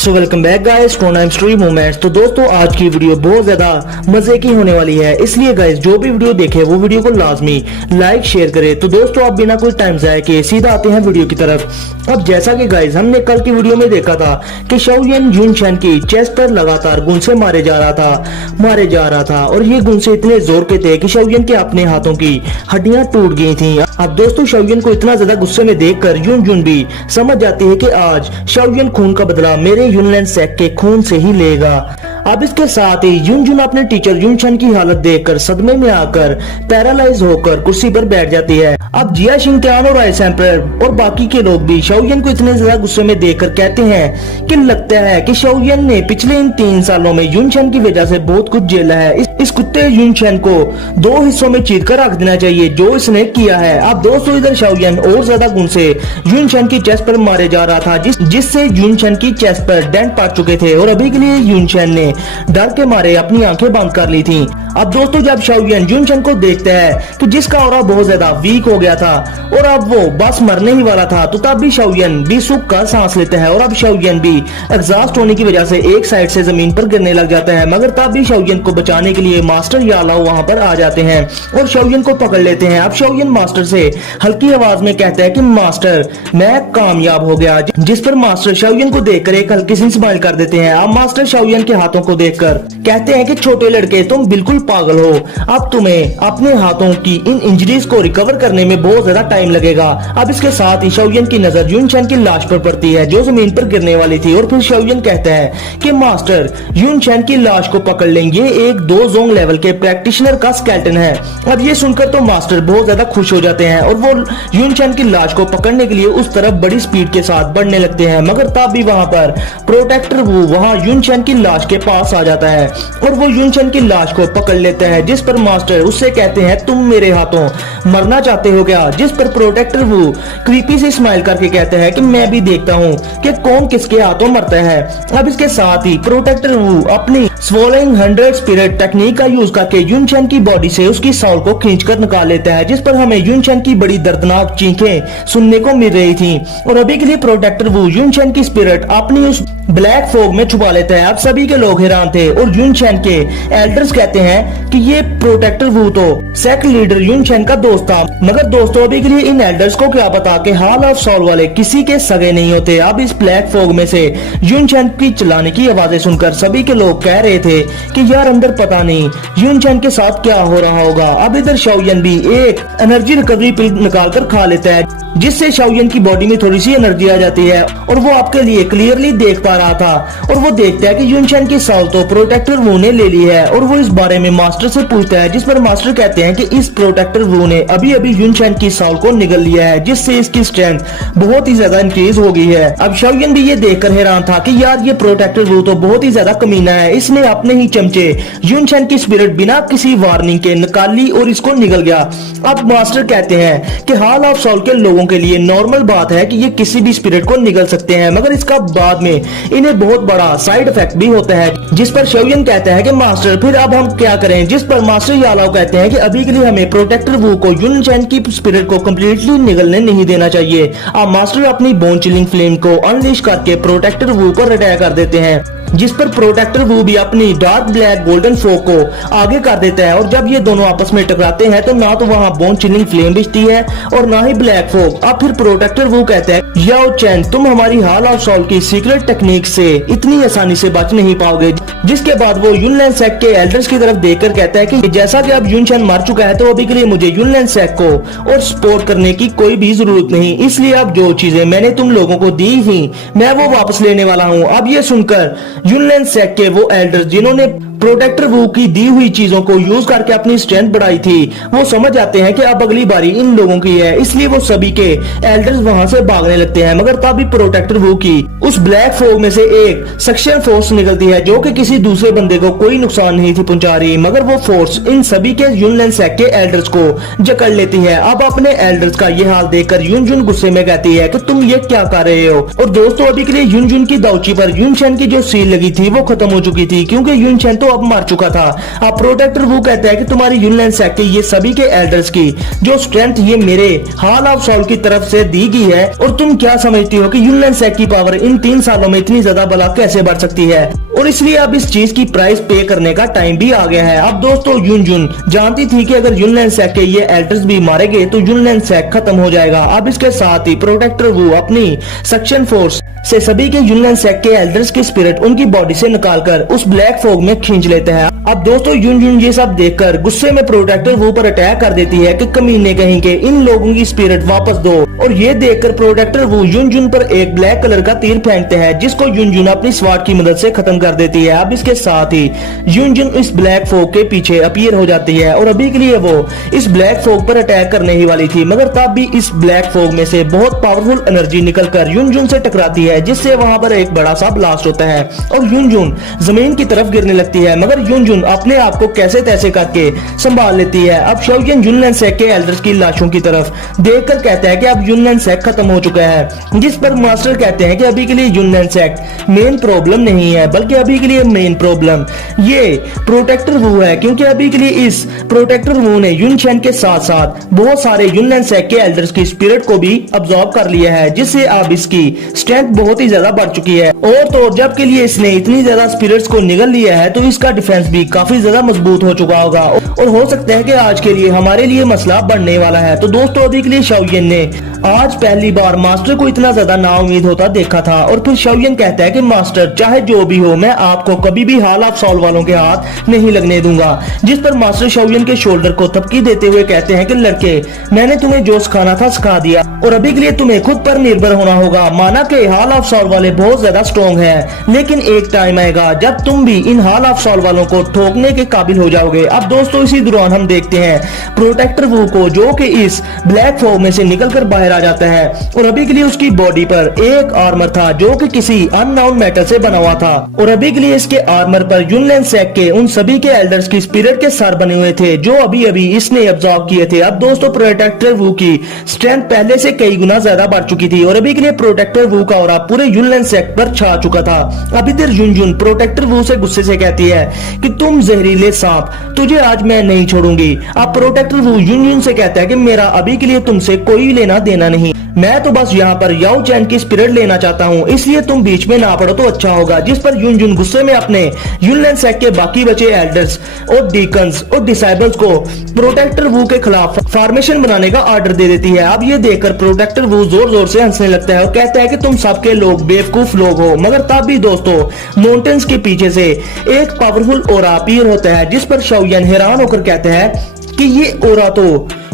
So welcome back guys to Naim story moments. तो दोस्तों आज की वीडियो बहुत ज्यादा मजे की होने वाली है, इसलिए गाइस जो भी वीडियो देखे वो वीडियो को लाजमी लाइक शेयर करे। तो दोस्तों आप बिना कोई टाइम जाए के सीधा आते हैं वीडियो की तरफ। अब जैसा कि गाइस हमने कल की वीडियो में देखा था कि शाओलिन जुनशन की चेस्ट पर लगातार गुस्से मारे जा रहा था और ये गुस्से इतने जोर के थे कि शाओलिन के अपने हाथों की हड्डियां टूट गई थी। अब दोस्तों शाओलिन को इतना ज्यादा गुस्से में देखकर युनजुन भी समझ जाती है कि आज शाओलिन खून का बदला मेरे युनलैंड सेक के खून से ही लेगा। अब इसके साथ ही युनजुन अपने टीचर युनशन की हालत देखकर सदमे में आकर पैरालाइज होकर कुर्सी पर बैठ जाती है। अब जिया शिंगटियान और राइस एम्परर और बाकी के लोग भी शाओलिन को इतने ज्यादा गुस्से में देखकर कहते हैं कि लगता है कि शाओलिन ने पिछले इन 3 सालों में युनशन की वजह से बहुत कुछ झेला है। इस कुत्ते युनशन को 2 हिस्सों में चीर कर रख देना चाहिए जो इसने किया है। अब दोस्तों इधर शाओलिन और ज्यादा गुस्से युनशन की चेस्ट पर मारे जा रहा था जिससे युनशन की चेस्ट पर डेंट पड़ चुके थे और अभी के लिए युनशन ने डर के मारे अपनी आंखें बंद कर ली थी। अब दोस्तों जब शाओलिन युनशन को देखता है कि जिसका ऑरा बहुत ज्यादा वीक हो गया था और अब वो बस मरने ही वाला था, तो तब भी शाओलिन भी सुख का सांस लेता है और अब शाओलिन भी एग्जॉस्ट होने की वजह से एक साइड से जमीन पर गिरने लग जाता है। मगर तब भी शाओलिन को बचाने के लिए मास्टर यालाओ वहां पर आ जाते हैं और शाओलिन को पकड़ लेते हैं। अब शाओलिन मास्टर से हल्की आवाज में कहता है कि मास्टर मैं कामयाब हो गया, जिस पर मास्टर शाओलिन को देखकर एक हल्की सी स्माइल कर देते हैं। अब मास्टर शाओलिन के हाथों को देखकर कहते हैं कि छोटे लड़के तुम बिल्कुल पागल हो, अब तुम्हें अपने हाथों की इन इंजरीज को रिकवर करने में बहुत ज्यादा टाइम लगेगा। अब इसके साथ ही शाओलिन की नजर युनशन की लाश पर पड़ती है जो जमीन पर गिरने वाली थी और फिर शाओलिन कहता है कि मास्टर युनशन की लाश को पकड़ लेंगे, एक 2 जोंग लेवल के प्रैक्टिशनर का स्केलेटन है। अब ये सुनकर तो मास्टर बहुत ज्यादा खुश हो जाते हैं और वो युनशन की लाश को पकड़ने के लिए उस तरफ बड़ी स्पीड के साथ बढ़ने लगते हैं। मगर तब भी वहां पर प्रोटेक्टर वू वहां युनशन की लाश के पास आ जाता है और वो युनशन की लाश को पकड़ लेता है, जिस पर मास्टर उससे कहते हैं तुम मेरे हाथों मरना चाहते हो क्या? जिस पर प्रोटेक्टर वो क्रीपी से स्माइल करके कहते हैं कि मैं भी देखता हूँ कि कौन किसके हाथों मरता है। अब इसके साथ ही प्रोटेक्टर वो अपनी स्वॉलोइंग 100 स्पिरिट टेक्निक का यूज करके युनशन की बॉडी से उसकी साउल को खींचकर निकाल लेता है, जिस पर हमें युनशन की बड़ी दर्दनाक चीखें सुनने को मिल रही थी। और अभी के लिए प्रोटेक्टर वो युनशन की स्पिरिट अपनी उस ब्लैक फोग में छुपा लेता है। अब सभी के लोग हैरान थे और युनशन के एल्डर्स कहते हैं कि ये प्रोटेक्टर वू तो सेक्ट लीडर युनशन का दोस्त था। मगर दोस्तों अभी के लिए इन एल्डर्स को क्या पता कि हाल ऑफ सॉल वाले किसी के सगे नहीं होते। अब इस ब्लैक फोग में से युनशन की चिल्लाने की आवाजें सुनकर सभी के लोग कह रहे थे कि यार अंदर पता नहीं युनशन के साथ क्या हो रहा होगा। अब इधर शाओलिन भी एक एनर्जी रिकवरी पिल निकाल कर खा लेता है, जिससे शाओलिन की बॉडी में थोड़ी सी एनर्जी आ जाती है और वो आपके लिए क्लियरली देख पा रहा था। और वो देखता है कि युनशन की साउल तो प्रोटेक्टर वू ने ले ली है और वो इस बारे में मास्टर से पूछता है, जिस पर मास्टर कहते हैं कि इस प्रोटेक्टर वू ने अभी अभी युनशन की साउल को निगल लिया है, जिससे इसकी स्ट्रेंथ बहुत ही ज्यादा इंक्रीज हो गई है। अब शाओलिन भी ये देखकर हैरान था कि यार ये प्रोटेक्टर वू तो बहुत ही ज्यादा कमीना है, इसने अपने ही चमचे युनशन की स्पिरिट बिना किसी वार्निंग के निकाल ली और इसको निगल गया। अब मास्टर कहते हैं कि हाल ऑफ सॉल के लोगों के लिए नॉर्मल बात है कि ये किसी भी स्पिरिट को निगल सकते हैं, मगर इसका बाद में इन्हें बहुत बड़ा साइड इफेक्ट भी होता है। जिस पर शाओलिन कहता है कि मास्टर फिर अब हम क्या करें? जिस पर मास्टर यालाओ कहते हैं कि अभी के लिए हमें प्रोटेक्टर वू को युनशन की स्पिरिट को कंप्लीटली निगलने नहीं देना चाहिए। अब मास्टर अपनी बोन चिलिंग फ्लेम को अनलीश करके प्रोटेक्टर वू को रिटायर कर देते हैं, जिस पर प्रोटेक्टर वू भी अपनी डार्क ब्लैक गोल्डन फोक को आगे कर देता है। और जब ये दोनों आपस में टकराते हैं तो ना तो वहाँ बोन चिलिंग फ्लेम बिजती है और ना ही ब्लैक फोक। अब फिर प्रोटेक्टर वू कहता है याओ चैन तुम हमारी हाल ऑफ सॉल की सीक्रेट टेक्निक से इतनी आसानी से बच नहीं पाओगे। जिसके बाद वो युनलैंड सेक के एल्डर्स की तरफ देखकर कहता है कि जैसा कि अब युनशन मर चुका है तो अभी के लिए मुझे युनलैंड सेक को और सपोर्ट करने की कोई भी जरूरत नहीं, इसलिए अब जो चीजें मैंने तुम लोगों को दी थी मैं वो वापस लेने वाला हूँ। अब ये सुनकर युनलैंड सेक के वो एल्डर्स जिन्होंने प्रोटेक्टर वू की दी हुई चीजों को यूज करके अपनी स्ट्रेंथ बढ़ाई थी वो समझ आते हैं कि अब अगली बारी इन लोगों की है, इसलिए वो सभी के एल्डर्स वहां से भागने लगते हैं। मगर तभी प्रोटेक्टर वू की उस ब्लैक फोग में से एक सक्शन फोर्स निकलती है जो कि किसी दूसरे बंदे को कोई नुकसान नहीं थी पहुंचा रही, मगर वो फोर्स इन सभी के युनलैंड सेक के एल्डर्स को जकड़ लेती है। अब अपने एल्डर्स का ये हाल देखकर युनजुन गुस्से में कहती है कि तुम ये क्या कर रहे हो। और दोस्तों अभी के लिए युनजुन की दाउची पर युनशन की जो सील लगी थी वो खत्म हो चुकी थी, क्योंकि युनशन तो अब मर चुका था। अब प्रोटेक्टर वू कहता है कि तुम्हारी यूनियन सेक्ट के ये सभी के एल्डर्स की जो स्ट्रेंथ ये मेरे हॉल ऑफ सॉल की तरफ से दी गई है, और तुम क्या समझती हो कि यूनियन सेक्ट की पावर इन 3 सालों में इतनी ज्यादा भला कैसे बढ़ सकती है, और इसलिए अब इस चीज की प्राइस पे करने का टाइम भी आ गया है। अब दोस्तों युनजुन जानती थी कि अगर यूनियन सेक्ट के ये एल्डर्स भी मारे गए तो यूनियन सेक्ट खत्म हो जाएगा। अब इसके साथ ही प्रोटेक्टर वू अपनी सेक्शन फोर्स से सभी के यूनियन सेक्ट के एल्डर्स की स्पिरिट उनकी बॉडी से निकालकर उस ब्लैक फॉग में खींच लेते हैं। अब दोस्तों युनजुन ये सब देखकर गुस्से में प्रोटेक्टर वू पर अटैक कर देती है कि कमीने कहीं के इन लोगों की स्पिरिट वापस दो, और ये देखकर प्रोटेक्टर वू युनजुन पर एक ब्लैक कलर का तीर फेंकते हैं जिसको युनजुन अपनी स्वाट की मदद से खत्म कर देती है। अब इसके साथ ही युनजुन इस ब्लैक फॉग के पीछे अपीयर हो जाती है और अभी के लिए वो इस ब्लैक फॉग पर अटैक करने ही वाली थी, मगर तब भी इस ब्लैक फॉग में से बहुत पावरफुल एनर्जी निकलकर युनजुन से टकराती है जिससे वहां पर एक बड़ा सा ब्लास्ट होता है और युनजुन जमीन की तरफ गिरने लगती है, मगर युनजुन अपने आप को कैसे तैसे करके संभाल लेती है। अब शाओयन यूनियन सेक्ट के एल्डर्स की लाशों की तरफ देखकर कहता है कि अब यूनियन सेक्ट खत्म हो चुका है, जिस पर मास्टर कहते हैं कि अभी के लिए यूनियन सेक्ट मेन प्रॉब्लम नहीं है, बल्कि अभी के लिए मेन प्रॉब्लम ये प्रोटेक्टर वू है, क्योंकि अभी के लिए इस प्रोटेक्टर वू ने युनशेन के साथ साथ बहुत सारे यूनियन सेक्ट के एल्डर्स की स्पिरिट को भी अब्सॉर्ब कर लिया है, जिससे अब इसकी स्ट्रेंथ बहुत ही ज्यादा बढ़ चुकी है। और तो जब के लिए इसने इतनी ज्यादा स्पिरिट्स को निगल लिया है तो इसका डिफेंस भी काफी ज्यादा मजबूत हो चुका होगा, और हो सकता है कि आज के लिए हमारे लिए मसला बढ़ने वाला है। तो दोस्तों अभी के लिए शाओयन ने आज पहली बार मास्टर को इतना ज्यादा नाउम्मीद होता देखा था, और फिर शाओयन कहता है कि मास्टर चाहे जो भी हो मैं आपको कभी भी हॉल ऑफ सॉल वालों के हाथ नहीं लगने दूंगा, जिस पर मास्टर शाओयन के शोल्डर को थपकी देते हुए कहते हैं कि लड़के मैंने तुम्हें जो सिखाना था सिखा दिया, और अभी के लिए तुम्हें खुद पर निर्भर होना होगा। माना कि हॉल ऑफ सॉल वाले बहुत ज्यादा स्ट्रॉन्ग हैं, लेकिन एक टाइम आएगा जब तुम भी इन हॉल ऑफ सॉल वालों को ठोकने के काबिल हो जाओगे। अब दोस्तों इसी दौरान हम देखते हैं प्रोटेक्टर वू को जो कि इस ब्लैक फॉग में से निकलकर बाहर आ जाता है, और अभी के लिए उसकी बॉडी पर एक आर्मर था जो कि किसी अननोन मेटल से बना हुआ था, और अभी के लिए इसके आर्मर पर यूनियन सेक्ट के उन सभी के एल्डर्स की स्पिरिट के सर बने हुए थे जो अभी अभी इसने अब्सॉर्ब किए थे। अब दोस्तों प्रोटेक्टर वू की स्ट्रेंथ पहले से कई गुना ज्यादा बढ़ चुकी थी, और अभी के लिए प्रोटेक्टर वू का ऑरा पूरे यूनियन सेक्ट पर छा चुका था। अब इधर युनजुन प्रोटेक्टर वू से गुस्से से कहती है कि तुम जहरीले सांप, तुझे आज मैं नहीं छोड़ूंगी। अब प्रोटेक्टर वू युनजुन से कहता है कि मेरा अभी के लिए तुमसे कोई लेना देना नहीं, मैं तो बस यहाँ पर याओ चैन की स्पिरिट लेना चाहता हूँ, इसलिए तुम बीच में ना पड़ो तो अच्छा होगा। जिस पर युनजुन गुस्से में अपने यूनियन सेक्ट के बाकी बचे एल्डर्स और डीकन्स और डिसाइबल्स को प्रोटेक्टर वू के खिलाफ फॉर्मेशन बनाने का ऑर्डर दे देती है। अब ये देखकर प्रोटेक्टर वू जोर जोर से हंसने लगता है और कहता है कि तुम सबके लोग बेवकूफ लोग हो, मगर तब भी दोस्तों माउंटेन्स के पीछे से एक पावरफुल ओरा अपीयर होता है, जिस पर शाओयन हैरान होकर कहता है कि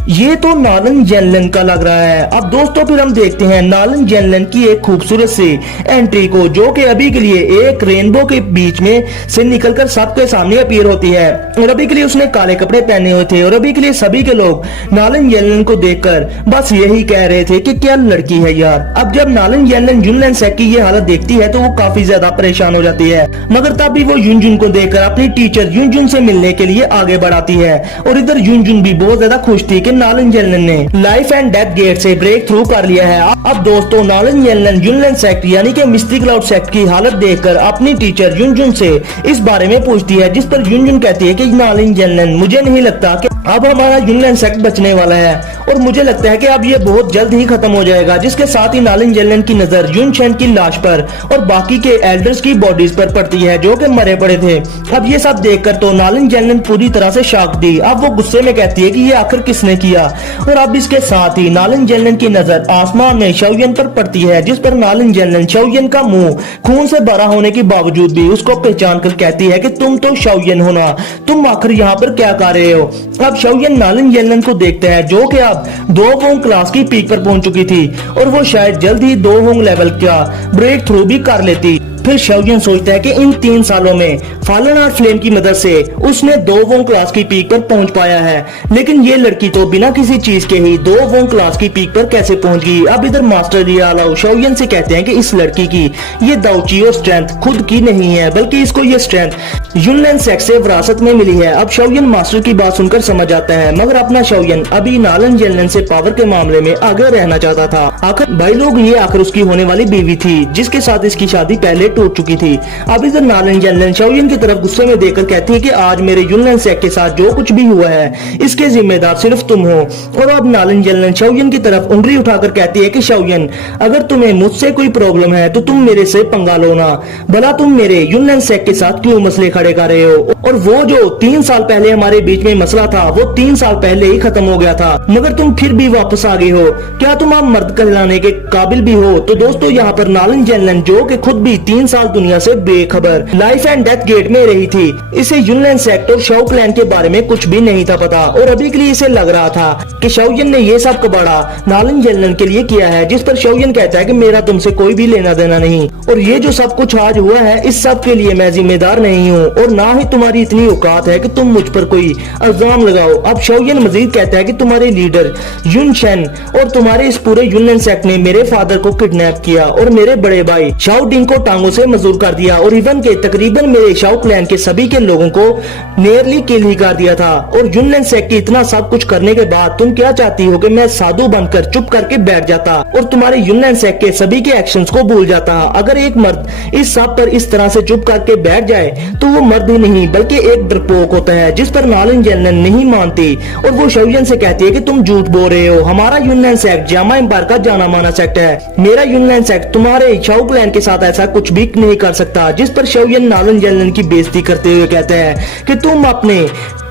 ये तो नालन जेनलन का लग रहा है। अब दोस्तों फिर हम देखते हैं नालन जेनलन की एक खूबसूरत सी एंट्री को, जो कि अभी के लिए एक रेनबो के बीच में से निकलकर सबके सामने अपीयर होती है, और अभी के लिए उसने काले कपड़े पहने हुए थे, और अभी के लिए सभी के लोग नालन जेनलन को देखकर बस यही कह रहे थे कि क्या लड़की है यार। अब जब नालन जेनलन यूनियन सेक्ट की ये हालत देखती है तो वो काफी ज्यादा परेशान हो जाती है, मगर तब भी वो युनजुन को देखकर अपनी टीचर युनजुन से मिलने के लिए आगे बढ़ाती है, और इधर युनजुन भी बहुत ज्यादा खुश थी कि नालन जेनलन ने लाइफ एंड डेथ गेट से ब्रेक थ्रू कर लिया है। अब दोस्तों नालन जेनलन यूनियन सेक्ट यानी कि मिस्टिक क्लाउड सेक्ट की हालत देखकर अपनी टीचर युनजुन से इस बारे में पूछती है, जिस पर युनजुन कहती है कि नालन जेनलन मुझे नहीं लगता कि अब हमारा यूनियन सेक्ट बचने वाला है, और मुझे लगता है कि अब ये बहुत जल्द ही खत्म हो जाएगा। जिसके साथ ही नालन जेनलन की नजर युनशेन की लाश पर और बाकी के एल्डर्स की बॉडीज पर पड़ती है जो कि मरे पड़े थे। अब ये सब देखकर तो नालन जेनलन पूरी तरह से शॉक थी। अब वो गुस्से में कहती है कि ये आखिर किसने किया, और अब इसके साथ ही नालन जेनलन की नजर आसमान में शाओयन पर पड़ती है, जिस पर नालन जेनलन शाओयन का मुंह खून से भरा होने के बावजूद भी उसको पहचान कर कहती है कि तुम तो शाओयन हो ना, तुम आखिर यहाँ पर क्या कर रहे हो। अब शाओयन नालन जेनलन को देखते हैं जो कि अब 2 वोंग क्लास की पीक पर पहुंच चुकी थी, और वो शायद जल्द ही 2 वोंग लेवल का ब्रेक थ्रू भी कर लेती। फिर शाओयन सोचता है कि इन 3 सालों में फॉलन आर्ट फ्लेम की मदद से उसने 2 वोंग क्लास की पीक पर पहुंच पाया है, लेकिन ये लड़की तो बिना किसी चीज के ही 2 वोंग क्लास की पीक पर कैसे पहुंच गई। अब इधर मास्टर रियालाओ शाओयन से कहते हैं कि इस लड़की की ये दाउची और स्ट्रेंथ खुद की नहीं है, बल्कि इसको ये स्ट्रेंथ युनलैन सेक से विरासत में मिली है। अब शाओयन मास्टर की बात सुनकर समझ आता है, मगर अपना शाओयन अभी नालन जेनलन से पावर के मामले में आगे रहना चाहता था। आखिर भाई लोग, ये आखिर उसकी होने वाली बीवी थी जिसके साथ इसकी शादी पहले टूट चुकी थी। अब इधर नालन जेनलन शाओयन की तरफ गुस्से में देखकर कहती है कि आज मेरे युनलैन सेक के साथ जो कुछ भी हुआ है इसके जिम्मेदार सिर्फ तुम हो। और अब नालन जेनलन शाओयन की तरफ उंगली उठाकर कहती है कि शाओयन, अगर तुम्हें मुझसे कोई प्रॉब्लम है तो तुम मेरे से पंगा लो ना। भला तुम मेरे युनलैन सेक के साथ क्यों मसले खड़े कर रहे हो? और वो जो 3 साल पहले हमारे बीच में मसला था वो 3 साल पहले ही खत्म हो गया था, मगर तुम फिर भी वापस आ गई हो। क्या तुम अब मर्द कहलाने के काबिल भी हो? तो दोस्तों, यहाँ पर नालन जेनलन जो कि खुद भी 3 साल दुनिया से बेखबर लाइफ एंड डेथ गेट में रही थी, इसे युनलैन सेक्ट और शाओ क्लैन के बारे में कुछ भी नहीं था पता। और अभी के लिए इसे लग रहा था कि शाओयन ने ये सब कबाड़ा नालन जेनलन के लिए किया है, जिस पर शाओयन कहता है कि मेरा तुमसे कोई भी लेना देना नहीं, और ये जो सब कुछ आज हुआ है इस सब के लिए मैं जिम्मेदार नहीं हूँ, और ना ही तुम्हारी इतनी औकात है कि तुम मुझ पर कोई इल्जाम लगाओ। अब शाओयन मजीद कहता है कि तुम्हारे लीडर युन शेन और तुम्हारे इस पूरे युनलैन सेक्ट ने मेरे फादर को किडनैप किया और मेरे बड़े भाई शाओ डिंग को टांगों से मजदूर कर दिया, और इवन के तकरीबन मेरे शाओ क्लैन के सभी के लोगों को नियरली किल ही कर दिया था। और युनलैन सेक्ट की इतना सब कुछ करने के बाद तुम क्या चाहती हो कि मैं साधु बनकर चुप करके बैठ जाता और तुम्हारे युनलैन सेक्ट के सभी के एक्शंस को भूल जाता? अगर एक मर्द इस सब पर इस तरह से चुप करके बैठ जाए तो वो मर्द ही नहीं बल्कि एक डरपोक होता है, जिस पर नालन जेनलन नहीं मानती। और वो शाओयन से कहती है कि तुम झूठ बोल रहे हो, हमारा युनलैन सेक्ट जामा एम्पायर का जाना माना सेक्ट है, मेरा युनलैन सेक्ट तुम्हारे शाओ क्लैन के साथ ऐसा कुछ भी नहीं कर सकता। जिस पर शाओयन नालन जेनलन की बेइज्जती करते हुए कहता है कि तुम अपने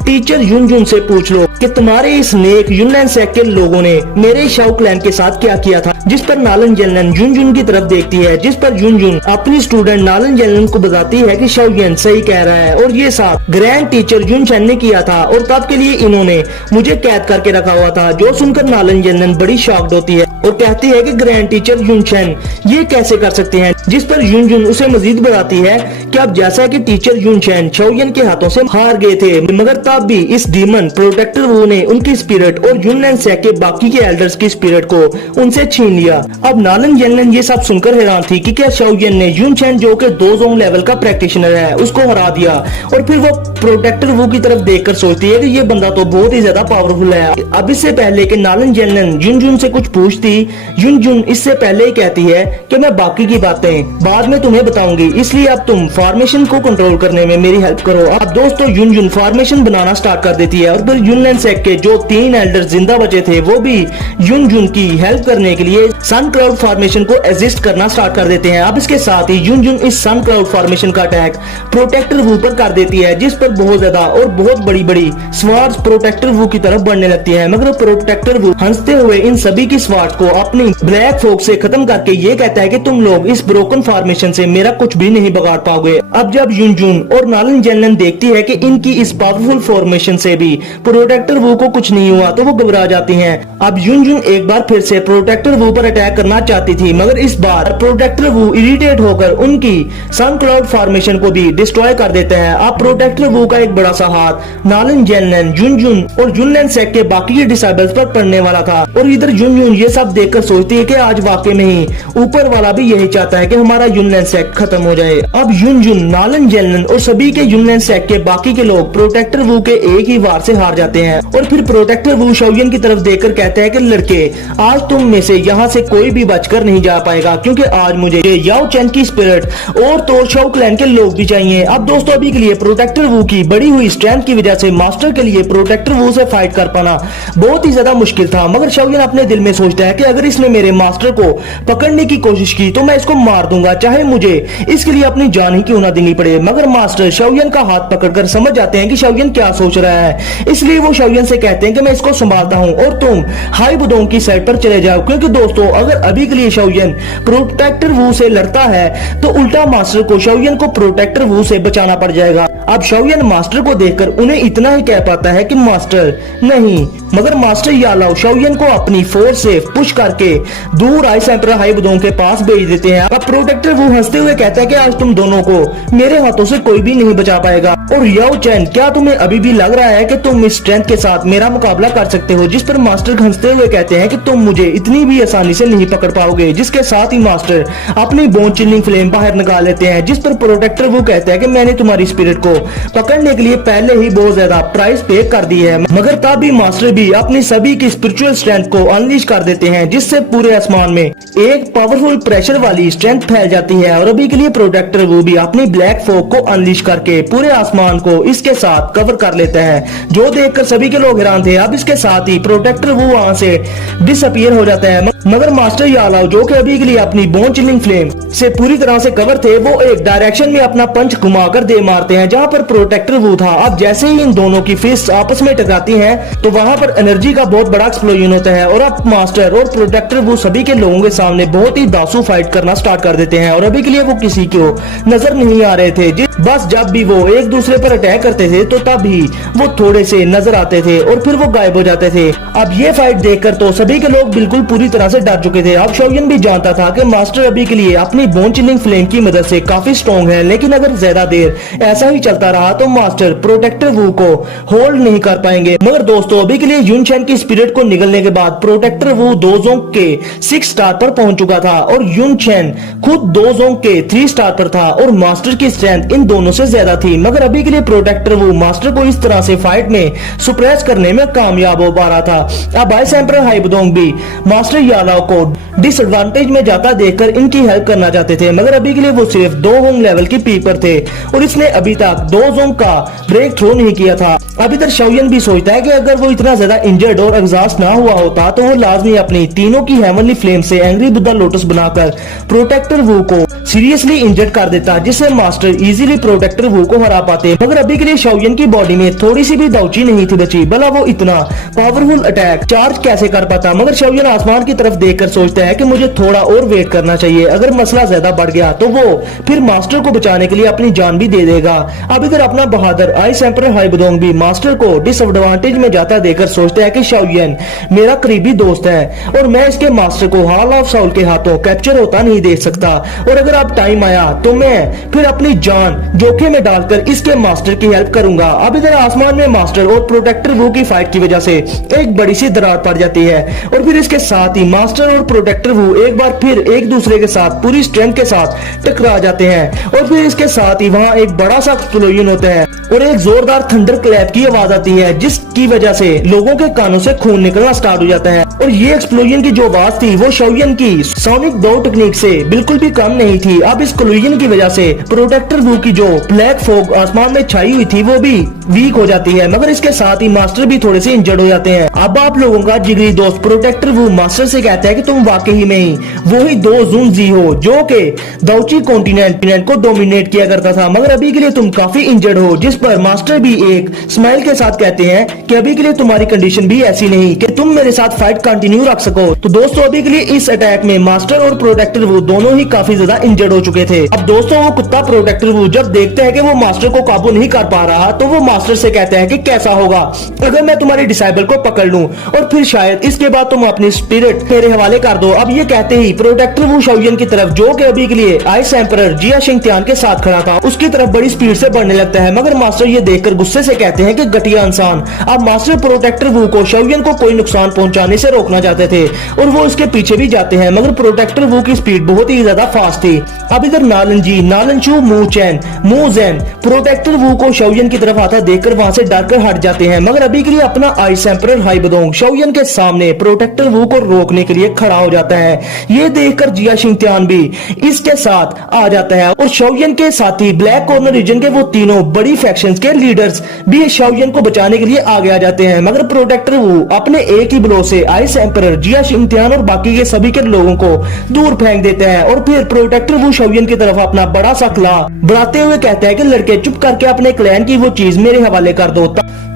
टीचर युनजुन से पूछ लो कि तुम्हारे इस नेक युनलैन सेक्ट के लोगों ने मेरे शाओ क्लैन के साथ क्या किया था। जिस पर नालन जेनलन युनजुन की तरफ देखती है, जिस पर युनजुन अपनी स्टूडेंट नालन जेनलन को बताती है कि शाओयन सही कह रहा है और ये साथ ग्रैंड टीचर युन शेन ने किया था और तब के लिए इन्होंने मुझे कैद करके रखा हुआ था। जो सुनकर नालन जेनलन बड़ी शॉक्ड होती है और कहती है कि ग्रैंड टीचर युन शेन ये कैसे कर सकते हैं। जिस पर युनजुन उसे मजीद बताती है कि अब जैसा कि टीचर युन शेन शाओयन के हाथों से हार गए थे, मगर तब भी इस डीमन प्रोटेक्टर वू ने उनकी स्पिरिट और युनलैन सेक्ट के बाकी के एल्डर्स की स्पिरिट को उनसे छीन लिया। अब नालन जेनलन ये सब सुनकर हैरान थी कि क्या शाओयन ने युन शेन जो कि 2 जोंग लेवल का प्रैक्टिशनर है उसको हरा दिया। और फिर वो प्रोटेक्टर वू की तरफ देखकर सोचती है कि ये बंदा तो बहुत ही ज्यादा पावरफुल है। अब इससे पहले कि नालन जेनलन युनजुन से कुछ पूछती, युनजुन इससे पहले ही कहती है कि मैं बाकी की बातें बाद में तुम्हें बताऊंगी, इसलिए अब तुम फॉर्मेशन को कंट्रोल करने में मेरी हेल्प करो। अब दोस्तों, युनजुन फॉर्मेशन बनाना स्टार्ट कर देती है और फिर युनलैन सेक्ट के जो 3 एल्डर्स जिंदा बचे थे वो भी युनजुन की हेल्प करने के लिए सन क्लाउड फॉर्मेशन को एग्जिस्ट करना स्टार्ट कर देते हैं। अब इसके साथ ही युनजुन इस सन क्लाउड फॉर्मेशन का अटैक प्रोटेक्टर वू पर कर देती है, जिस पर बहुत ज्यादा और बहुत बड़ी बड़ी स्वार्ड्स प्रोटेक्टर वू की तरफ बढ़ने लगती है। मगर प्रोटेक्टर वू हंसते हुए इन सभी की स्वार्ड्स को अपनी ब्लैक फोक से खत्म करके ये कहता है कि तुम लोग इस ब्रोकन फॉर्मेशन से मेरा कुछ भी नहीं बिगाड़ पाओगे। अब जब युनजुन और नालन जेनलन देखती है कि इनकी इस पावरफुल फॉर्मेशन से भी प्रोटेक्टर वू को कुछ नहीं हुआ तो वो घबरा जाती हैं। अब युनजुन एक बार फिर से प्रोटेक्टर वू पर अटैक करना चाहती थी, मगर इस बार प्रोटेक्टर वू इरिटेट होकर उनकी सन क्लाउड फॉर्मेशन को भी डिस्ट्रॉय कर देता है। अब प्रोटेक्टर वू का एक बड़ा सा हाथ नालन जेनलन, युनजुन और युनलैन सेक्ट के बाकी के डिसाइबल्स पर पड़ने वाला था। और इधर युनजुन ये सब देखकर सोचती है कि आज वाकई में ही ऊपर वाला भी यही चाहता है कि हमारा युनलैन सेक्ट खत्म हो जाए। अब युनजुन, नालन जेनलन और सभी के युनलैन सेक्ट के बाकी के लोग प्रोटेक्टर वू के एक ही वार से हार जाते हैं। और फिर प्रोटेक्टर वू शाओयन की तरफ देखकर कहते हैं कि लड़के, आज तुम में से यहाँ से कोई भी बचकर नहीं जा पाएगा, क्योंकि आज मुझे याओ चैन की स्पिरिट और तो शाओ क्लैन के लोग भी चाहिए। अब दोस्तों, अभी के लिए प्रोटेक्टर वू की बढ़ी हुई स्ट्रेंथ की वजह से मास्टर के लिए प्रोटेक्टर वू से फाइट कर पाना बहुत ही ज्यादा मुश्किल था। मगर शाओयन अपने दिल में सोचता है कि अगर इसने मेरे मास्टर को पकड़ने की कोशिश की तो मैं इसको मार दूंगा, चाहे मुझे इसके लिए अपनी जान ही क्यों ना देनी पड़े। मगर मास्टर शाओयन का हाथ पकड़कर समझ जाते हैं कि शाओयन क्या सोच रहा है, इसलिए वो शाओयन से कहते हैं कि मैं इसको संभालता हूं और तुम हाई बुदोंग की साइड पर चले जाओ। क्योंकि दोस्तों, अगर अभी के लिए शाओयन प्रोटेक्टर वू से लड़ता है तो उल्टा मास्टर को शाओयन को प्रोटेक्टर वू से बचाना पड़ जाएगा। अब शाओयन मास्टर को देखकर उन्हें इतना ही कह पाता है कि मास्टर नहीं, मगर मास्टर यालाओ शाओयन को अपनी फोर्स से पुश करके दूर आइस एम्परर हाई बुदोंग के पास भेज देते हैं। अब प्रोटेक्टर वू हंसते हुए कहता है कि आज तुम दोनों को मेरे हाथों से कोई भी नहीं बचा पाएगा। और याओ चैन, क्या तुम्हें अभी भी लग रहा है कि तुम इस स्ट्रेंथ के साथ मेरा मुकाबला कर सकते हो? जिस पर मास्टर हंसते हुए कहते हैं कि तुम मुझे इतनी भी आसानी से नहीं पकड़ पाओगे। जिसके साथ ही मास्टर अपनी बोन चिलिंग फ्लेम बाहर निकाल लेते हैं, जिस पर प्रोटेक्टर वो कहता है कि मैंने तुम्हारी स्पिरिट को पकड़ने के लिए पहले ही बहुत ज्यादा प्राइस पे कर दी है, मगर तब भी मास्टर भी अपनी सभी की स्पिरिचुअल स्ट्रेंथ को अनलीश कर देते हैं, जिससे पूरे आसमान में एक पावरफुल प्रेशर वाली स्ट्रेंथ फैल जाती है। और अभी के लिए प्रोटेक्टर वो भी अपनी ब्लैक फॉग को अनलीश करके पूरे आसमान को इसके साथ कवर कर लेता है, जो देखकर सभी के लोग हैरान थे। अब इसके साथ ही प्रोटेक्टर वो वहां से डिसअपीयर हो जाता है, मगर मास्टर यालाव जो कि अभी के लिए अपनी बोन चिलिंग फ्लेम से पूरी तरह से कवर थे, वो एक डायरेक्शन में अपना पंच घुमाकर दे मारते हैं जहां पर प्रोटेक्टर वो था। अब जैसे ही इन दोनों की फिस्ट आपस में टकराती हैं, तो वहां पर एनर्जी का बहुत बड़ा एक्सप्लोजन होता है और अब मास्टर और प्रोटेक्टर वो सभी के लोगों के सामने बहुत ही दासू फाइट करना स्टार्ट कर देते हैं। और अभी के लिए वो किसी को नजर नहीं आ रहे थे, बस जब भी वो एक दूसरे पर अटैक करते थे तो तब ही वो थोड़े से नजर आते थे और फिर वो गायब हो जाते थे। अब ये फाइट देखकर तो सभी के लोग बिल्कुल पूरी तरह से डर चुके थे। अब शोयन भी जानता था कि मास्टर अभी के लिए अपनी बोन चिलिंग फ्लेम की मदद से काफी स्ट्रॉन्ग है, लेकिन अगर ज्यादा देर ऐसा ही चलता रहा तो मास्टर प्रोटेक्टर वू को होल्ड नहीं कर पाएंगे। मगर दोस्तों अभी के लिए युन चैन की स्पिरिट को निगलने के बाद प्रोटेक्टर वू 2 जोंग के 6 स्टार पर पहुंच चुका था और युन चैन खुद 2 जोंग के 3 स्टार पर था और मास्टर की स्ट्रेंथ इन दोनों से ज्यादा थी। मगर अभी के लिए प्रोटेक्टर वू मास्टर को इस तरह से फाइट में सुप्रेस करने में कामयाब हो पा रहा था। अब वाइस एम्परर हाइबदोंग भी मास्टर यालाव को डिसएडवांटेज में जाता देखकर इनकी हेल्प करना चाहते थे, मगर अभी के लिए वो सिर्फ 2 होंग लेवल की पीपर थे और इसने अभी तक 2 जोंग का ब्रेक थ्रू नहीं किया था। अब इधर शोयन भी सोचता है कि अगर वो इतना ज्यादा इंजर्ड और एग्जॉस्ट ना हुआ होता तो वो लाजमी अपनी तीनों की हेवनली फ्लेम से एंग्री बुद्धा लोटस बनाकर प्रोटेक्टर वू को सीरियसली इंजर्ड कर देता, जिससे मास्टर इजीली प्रोटेक्टर वू को हरा पाते। मगर अभी के लिए शोयन की बॉडी में थोड़ी सी भी दाउची नहीं थी बची, भला वो इतना पावरफुल अटैक चार्ज कैसे कर पाता। मगर शोयन आसमान की तरफ देखकर सोचता है कि मुझे थोड़ा और वेट करना चाहिए, अगर मसला ज्यादा बढ़ गया तो वो फिर मास्टर को बचाने के लिए अपनी जान भी दे देगा। अब इधर अपना बहादुर आइस एम्परर हाइबदोंग भी मास्टर को डिसएडवांटेज में जाता देखकर सोचता है कि शोयन मेरा करीबी दोस्त है और मैं इसके मास्टर को हॉल ऑफ साउल के हाथों कैप्चर होता नहीं देख सकता, और अगर अब टाइम आया तो मैं फिर अपनी जान जोखिम में डालकर इसके मास्टर की हेल्प करूंगा। अब इधर आसमान में मास्टर और प्रोटेक्टर वू की फाइट की वजह से एक बड़ी सी दरार पड़ जाती है और फिर इसके साथ ही मास्टर और प्रोटेक्टर वू एक बार फिर एक दूसरे के साथ पूरी स्ट्रेंथ के साथ टकरा जाते हैं और फिर इसके साथ ही वहां एक बड़ा सा एक्सप्लोजन होता है और एक जोरदार थंडर क्लैप की आवाज आती है, जिसकी वजह से लोगों के कानों से खून निकलना स्टार्ट हो जाता है। और ये एक्सप्लोजन की जो आवाज थी वो शोयन की सोनिक दो टेक्निक से बिल्कुल भी कम नहीं थी। अब इस एक्सप्लोजन की वजह से प्रोटेक्टर वू की जो ब्लैक फॉग आसमान में छाई हुई थी वो भी वीक हो जाती है, मगर इसके साथ ही मास्टर भी थोड़े से इंजर्ड हो जाते हैं। अब आप लोगों का जिगरी दोस्त प्रोटेक्टर वू मास्टर से कहता है कि तुम वाकई में ही वही 2 जून जी हो जो कि दाउची कॉन्टिनेंट को डोमिनेट किया करता था, मगर अभी के लिए तुम काफी इंजर्ड हो। जिस पर मास्टर भी एक स्माइल के साथ कहते हैं कि अभी के लिए तुम्हारी कंडीशन भी ऐसी नहीं कि तुम मेरे साथ फाइट कंटिन्यू रख सको। तो दोस्तों अभी के लिए इस अटैक में मास्टर और प्रोटेक्टर वू दोनों ही काफी ज्यादा इंजर्ड हो चुके थे। अब दोस्तों वो कुत्ता प्रोटेक्टर वू जब देखते हैं कि वो मास्टर को काबू नहीं कर पा रहा तो वो मास्टर से कहते हैं कि कैसा होगा अगर मैं तुम्हारे डिसाइबल को पकड़ लूं और फिर शायद इसके बाद तुम अपनी स्पिरिट मेरे हवाले कर दो। अब ये कहते ही प्रोटेक्टर वू शोयन की तरफ जो कि अभी के लिए आइस एम्परर जिया शिंगत्यान के साथ खड़ा था उसकी तरफ बड़ी स्पीड से बढ़ने लगता है, मगर मास्टर ये देखकर गुस्से से कहते हैं कि घटिया इंसान। अब मास्टर प्रोटेक्टर वू को शोयन को कोई नुकसान पहुंचाने से रोकना चाहते थे और वो उसके पीछे भी जाते हैं, मगर प्रोटेक्टर वू की स्पीड बहुत ही ज्यादा फास्ट थी। अब इधर नालनजी नालनचू मूजेन प्रोटेक्टर वू को शोयन की तरफ आता देखकर वहां से डरकर हट जाते हैं, मगर अभी के लिए अपना आइस एम्परर हाइबदोंग शोयन के सामने प्रोटेक्टर वू को रोकने के लिए खड़ा हो जाता है। ये देखकर जिया शिंगत्यान भी इसके साथ आ जाता है और शोयन के साथी ब्लैक कॉर्नर रीजन के वो तीनों बड़ी फैक्शंस के लीडर्स भी शोयन को बचाने के लिए आगे आ जाते हैं, मगर प्रोटेक्टर वू अपने एक ही ब्लो से आइस एम्परर जिया शिंगत्यान और बाकी के सभी के लोगों को दूर फेंक देते हैं और फिर प्रोटेक्टर वू शोयन की तरफ अपना बड़ा सा क्ला बढ़ाते हुए कहता है कि लड़के चुप करके अपने क्लैन की वो चीज मेरे हवाले कर दो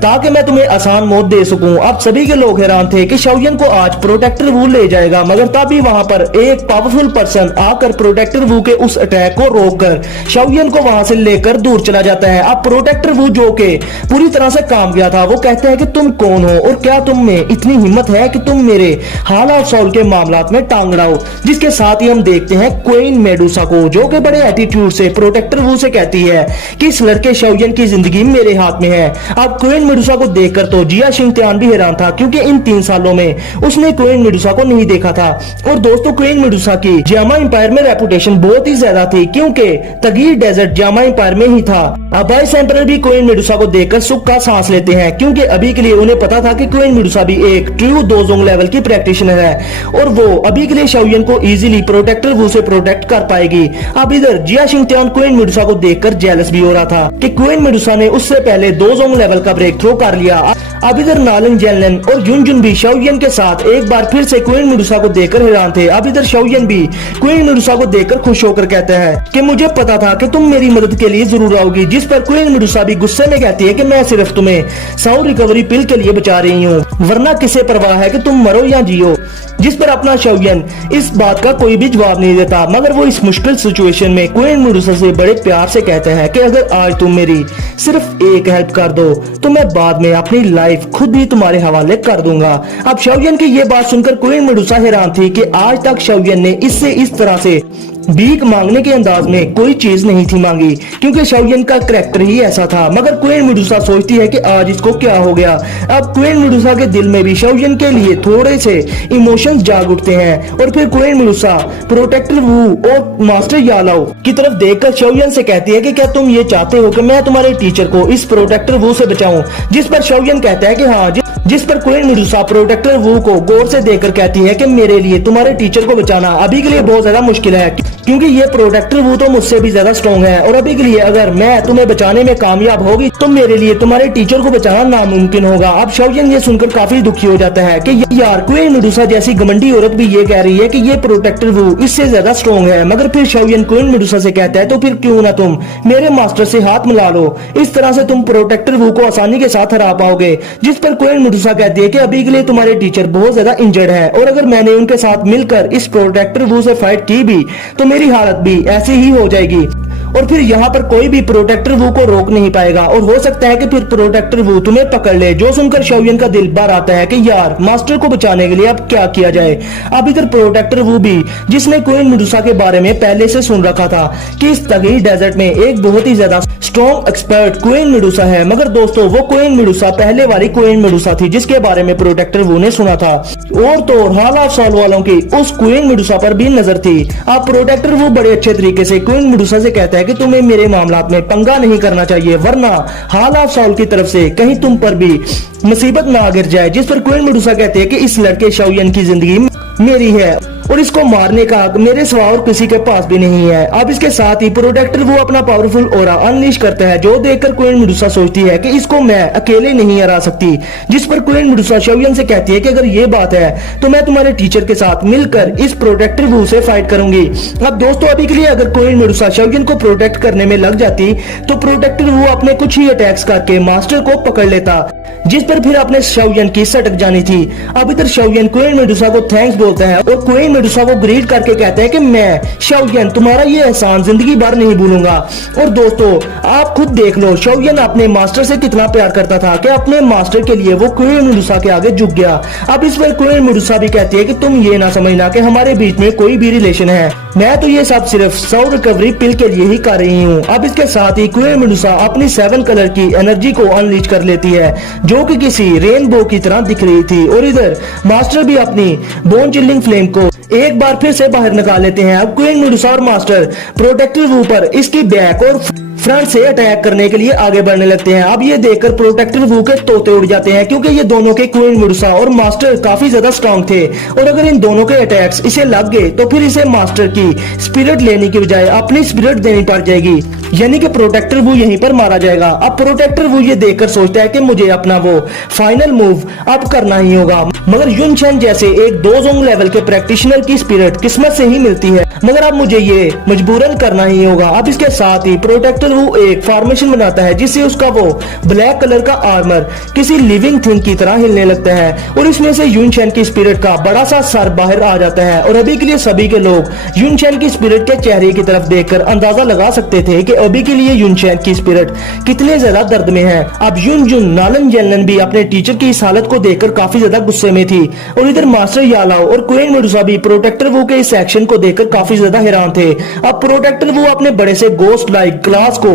ताकि मैं तुम्हें आसान मौत दे सकूं। अब सभी के लोग हैरान थे कि शोयन को आज प्रोटेक्टर वू ले जाएगा, मगर तभी वहां पर एक पावरफुल पर्सन आकर प्रोटेक्टर वू के उस अटैक को रोककर शोयन को वहां से लेकर दूर चला जाता है। अब प्रोटेक्टर वू जो के पूरी तरह से काम गया था वो कहता है कि तुम कौन हो और क्या तुम में इतनी हिम्मत है कि तुम मेरे हॉल ऑफ साउल के मामलात में टांग अड़ाओ। जिसके साथ ही हम देखते हैं क्वीन मेडुसा को जो कि बड़े एटीट्यूड से प्रोटेक्टर वू से कहती है कि इस लड़के शोयन की जिंदगी मेरे हाथ में है। अब क्वीन मेडुसा को देखकर तो जिया शिंगत्यान भी हैरान था, क्योंकि इन 3 सालों में उसने क्वीन मेडुसा को नहीं देखा था। और दोस्तों क्वीन मेडुसा की जामा एम्पायर में रेपुटेशन बहुत ही ज्यादा थी, क्योंकि तगीर डेजर्ट जामा एम्पायर में ही था। अब वाइस एम्परर भी क्वीन मेडुसा को देखकर सुख का सांस लेते हैं, क्योंकि अभी के लिए उन्हें पता था कि क्वीन मेडुसा भी एक ट्रू दोजोंग लेवल की प्रैक्टिशनर है और वो अभी के लिए शाओयन को इजीली प्रोटेक्टर वू से प्रोटेक्ट कर पाएगी। अब इधर जिया शिंगत्यान क्वीन मेडुसा को देखकर जेलस भी हो रहा था कि क्वीन मेडुसा ने उससे पहले दोजोंग लेवल का ब्रेक थ्रू कर लिया। अब इधर नालन जेनलन और युनजुन भी शाओयन के साथ एक बार फिर से क्वीन मेडुसा को देखकर हैरान थे। अब इधर शाओयन भी क्वीन मेडुसा को देखकर खुश होकर कहते हैं कि मुझे पता था कि तुम मेरी मदद के लिए जरूर आओगी, जिस पर क्वीन मेडुसा भी गुस्से में कहती है कि मैं सिर्फ तुम्हें 100 रिकवरी पिल के लिए बचा रही हूँ, वरना किसे परवाह है कि तुम मरो या जियो। जिस पर अपना शाओयन इस बात का कोई भी जवाब नहीं देता, मगर वो इस मुश्किल सिचुएशन में क्वीन मेडुसा से बड़े प्यार से कहते हैं कि अगर आज तुम मेरी सिर्फ एक हेल्प कर दो तो मैं बाद में अपनी लाइफ खुद ही तुम्हारे हवाले कर दूंगा। अब शाओयन की ये बात सुनकर क्वीन मेडुसा हैरान थी कि आज तक शाओयन ने इससे इस तरह से भीख मांगने के अंदाज में कोई चीज नहीं थी मांगी, क्योंकि शाओयन का करैक्टर ही ऐसा था। मगर क्वीन मेडुसा सोचती है कि आज इसको क्या हो गया। अब क्वीन मेडुसा के दिल में भी शाओयन के लिए थोड़े से इमोशंस जाग उठते हैं और फिर क्वीन मेडुसा प्रोटेक्टर वू और मास्टर यालाओ की तरफ देखकर शाओयन से कहती है कि क्या तुम ये चाहते हो कि मैं तुम्हारे टीचर को इस प्रोटेक्टर वू से बचाऊं। जिस पर शाओयन कहता है कि हाँ, जिस पर क्वीन मेडुसा प्रोटेक्टर वू को गौर से देखकर कहती है कि मेरे लिए तुम्हारे टीचर को बचाना अभी के लिए बहुत ज्यादा मुश्किल है, क्योंकि ये प्रोटेक्टर वो तो मुझसे भी ज्यादा स्ट्रॉन्ग है और अभी के लिए अगर मैं तुम्हें बचाने में कामयाब होगी तो मेरे लिए तुम्हारे टीचर को बचाना नामुमकिन होगा। अब शाओयन ये सुनकर काफी दुखी हो जाता है कि यार क्वीन मेडुसा जैसी घमंडी औरत भी ये कह रही है कि ये प्रोटेक्टर वो इससे ज्यादा स्ट्रॉन्ग है। मगर फिर शाओयन क्वीन मेडुसा से कहता है तो फिर क्यों ना तुम मेरे मास्टर से हाथ मिला लो, इस तरह से तुम प्रोटेक्टर वो को आसानी के साथ हरा पाओगे। जिस पर क्वीन मेडुसा कहती है कि अभी के लिए तुम्हारे टीचर बहुत ज्यादा इंजर्ड है और अगर मैंने उनके साथ मिलकर इस प्रोटेक्टर वो से फाइट की भी तो मेरी हालत भी ऐसी ही हो जाएगी और फिर यहाँ पर कोई भी प्रोटेक्टर वू को रोक नहीं पाएगा और हो सकता है कि फिर प्रोटेक्टर वू तुम्हें पकड़ ले। जो सुनकर शाओयन का दिल भर आता है कि यार मास्टर को बचाने के लिए अब क्या किया जाए। अब इधर प्रोटेक्टर वू भी, जिसने क्वीन मेडुसा के बारे में पहले से सुन रखा था कि इस तगीर डेजर्ट में एक बहुत ही ज्यादा स्ट्रॉन्ग एक्सपर्ट क्वीन मेडुसा है, मगर दोस्तों वो क्वीन मेडुसा पहले वाली क्वीन मेडुसा थी जिसके बारे में प्रोटेक्टर वू ने सुना था और तो हाल ऑफ साल वालों की उस क्वीन मेडुसा पर भी नजर थी। अब प्रोटेक्टर वू बड़े अच्छे तरीके से क्वीन मेडुसा से कहता है कि तुम्हें मेरे मामलात में पंगा नहीं करना चाहिए, वरना हाल ऑफ साल की तरफ से कहीं तुम पर भी मुसीबत ना गिर जाए। जिस पर क्वीन मेडुसा कहते हैं कि इस लड़के शाओयन की जिंदगी मेरी है और इसको मारने का हक मेरे सिवा और किसी के पास भी नहीं है। अब इसके साथ ही प्रोटेक्टर वो अपना पावरफुल ऑरा अनलीश करता है, जो देखकर क्वीन मेडुसा सोचती है कि इसको मैं अकेले नहीं हरा सकती। जिस पर क्वीन मेडुसा शाओयन से कहती है कि अगर ये बात है तो मैं तुम्हारे टीचर के साथ मिलकर इस प्रोटेक्टर वू से फाइट करूंगी। अब दोस्तों अभी के लिए अगर क्वीन मेडुसा शाओयन को प्रोटेक्ट करने में लग जाती तो प्रोटेक्टर वू अपने कुछ ही अटैक्स करके मास्टर को पकड़ लेता, जिस पर फिर अपने शाओयन की सटक जानी थी। अब इधर शाओयन क्वीन मेडुसा को थैंक्स बोलता है और क्वीन मेडुसा को ग्रीट करके कहते हैं कि मैं शाओयन तुम्हारा ये एहसान जिंदगी भर नहीं भूलूंगा। और दोस्तों आप खुद देख लो शाओयन अपने मास्टर से कितना प्यार करता था कि अपने मास्टर के लिए वो क्वीन मेडुसा के आगे झुक गया। अब इस पर क्वीन मेडुसा भी कहती है कि तुम ये ना समझना कि हमारे बीच में कोई भी रिलेशन है, मैं तो ये सब सिर्फ 100 रिकवरी पिल के लिए ही कर रही हूँ। अब इसके साथ ही क्वीन मेडुसा अपनी 7 कलर की एनर्जी को अनलीच कर लेती है, जो कि किसी रेनबो की तरह दिख रही थी। और इधर मास्टर भी अपनी बोन चिल्लिंग फ्लेम को एक बार फिर से बाहर निकाल लेते हैं। अब क्वीन मेडुसा और मास्टर प्रोटेक्टिव वू पर इसकी बैक और फ्रंट से अटैक करने के लिए आगे बढ़ने लगते हैं। अब ये देखकर प्रोटेक्टिव वू के तोते उड़ जाते हैं, क्योंकि ये दोनों के क्वीन मेडुसा और मास्टर काफी ज्यादा स्ट्रॉन्ग थे और अगर इन दोनों के अटैक्स इसे लग गए तो फिर इसे मास्टर की स्पिरिट लेने की बजाय अपनी स्पिरिट देनी पड़ जाएगी, यानी कि प्रोटेक्टर वू यहीं पर मारा जाएगा। अब प्रोटेक्टर वू ये देखकर सोचता है कि मुझे अपना वो फाइनल मूव अब करना ही होगा, मगर युन चेन जैसे एक दोजोंग लेवल के प्रैक्टिशनर की स्पिरिट किस्मत से ही मिलती है, मगर अब मुझे ये मजबूरन करना ही होगा। अब इसके साथ ही प्रोटेक्टर वू एक फॉर्मेशन बनाता है जिससे उसका वो ब्लैक कलर का आर्मर किसी लिविंग थिंग की तरह हिलने लगता है और इसमें से युन चेन की स्पिरिट का बड़ा सा सर बाहर आ जाता है। और अभी के लिए सभी के लोग युन चेन की स्पिरिट के चेहरे की तरफ देखकर अंदाजा लगा सकते थे कि अभी के लिए युन चेन की स्पिरिट कितने ज्यादा दर्द में है। अब युनजुन नालन जेनलन भी अपने टीचर की इस हालत को देखकर काफी ज्यादा गुस्से में थी और इधर मास्टर यालाओ और क्वीन मेडुसा भी प्रोटेक्टर वू के इस एक्शन को देखकर काफी ज्यादा हैरान थे। अब प्रोटेक्टर वू अपने बड़े से गोस्ट लाइक क्लास को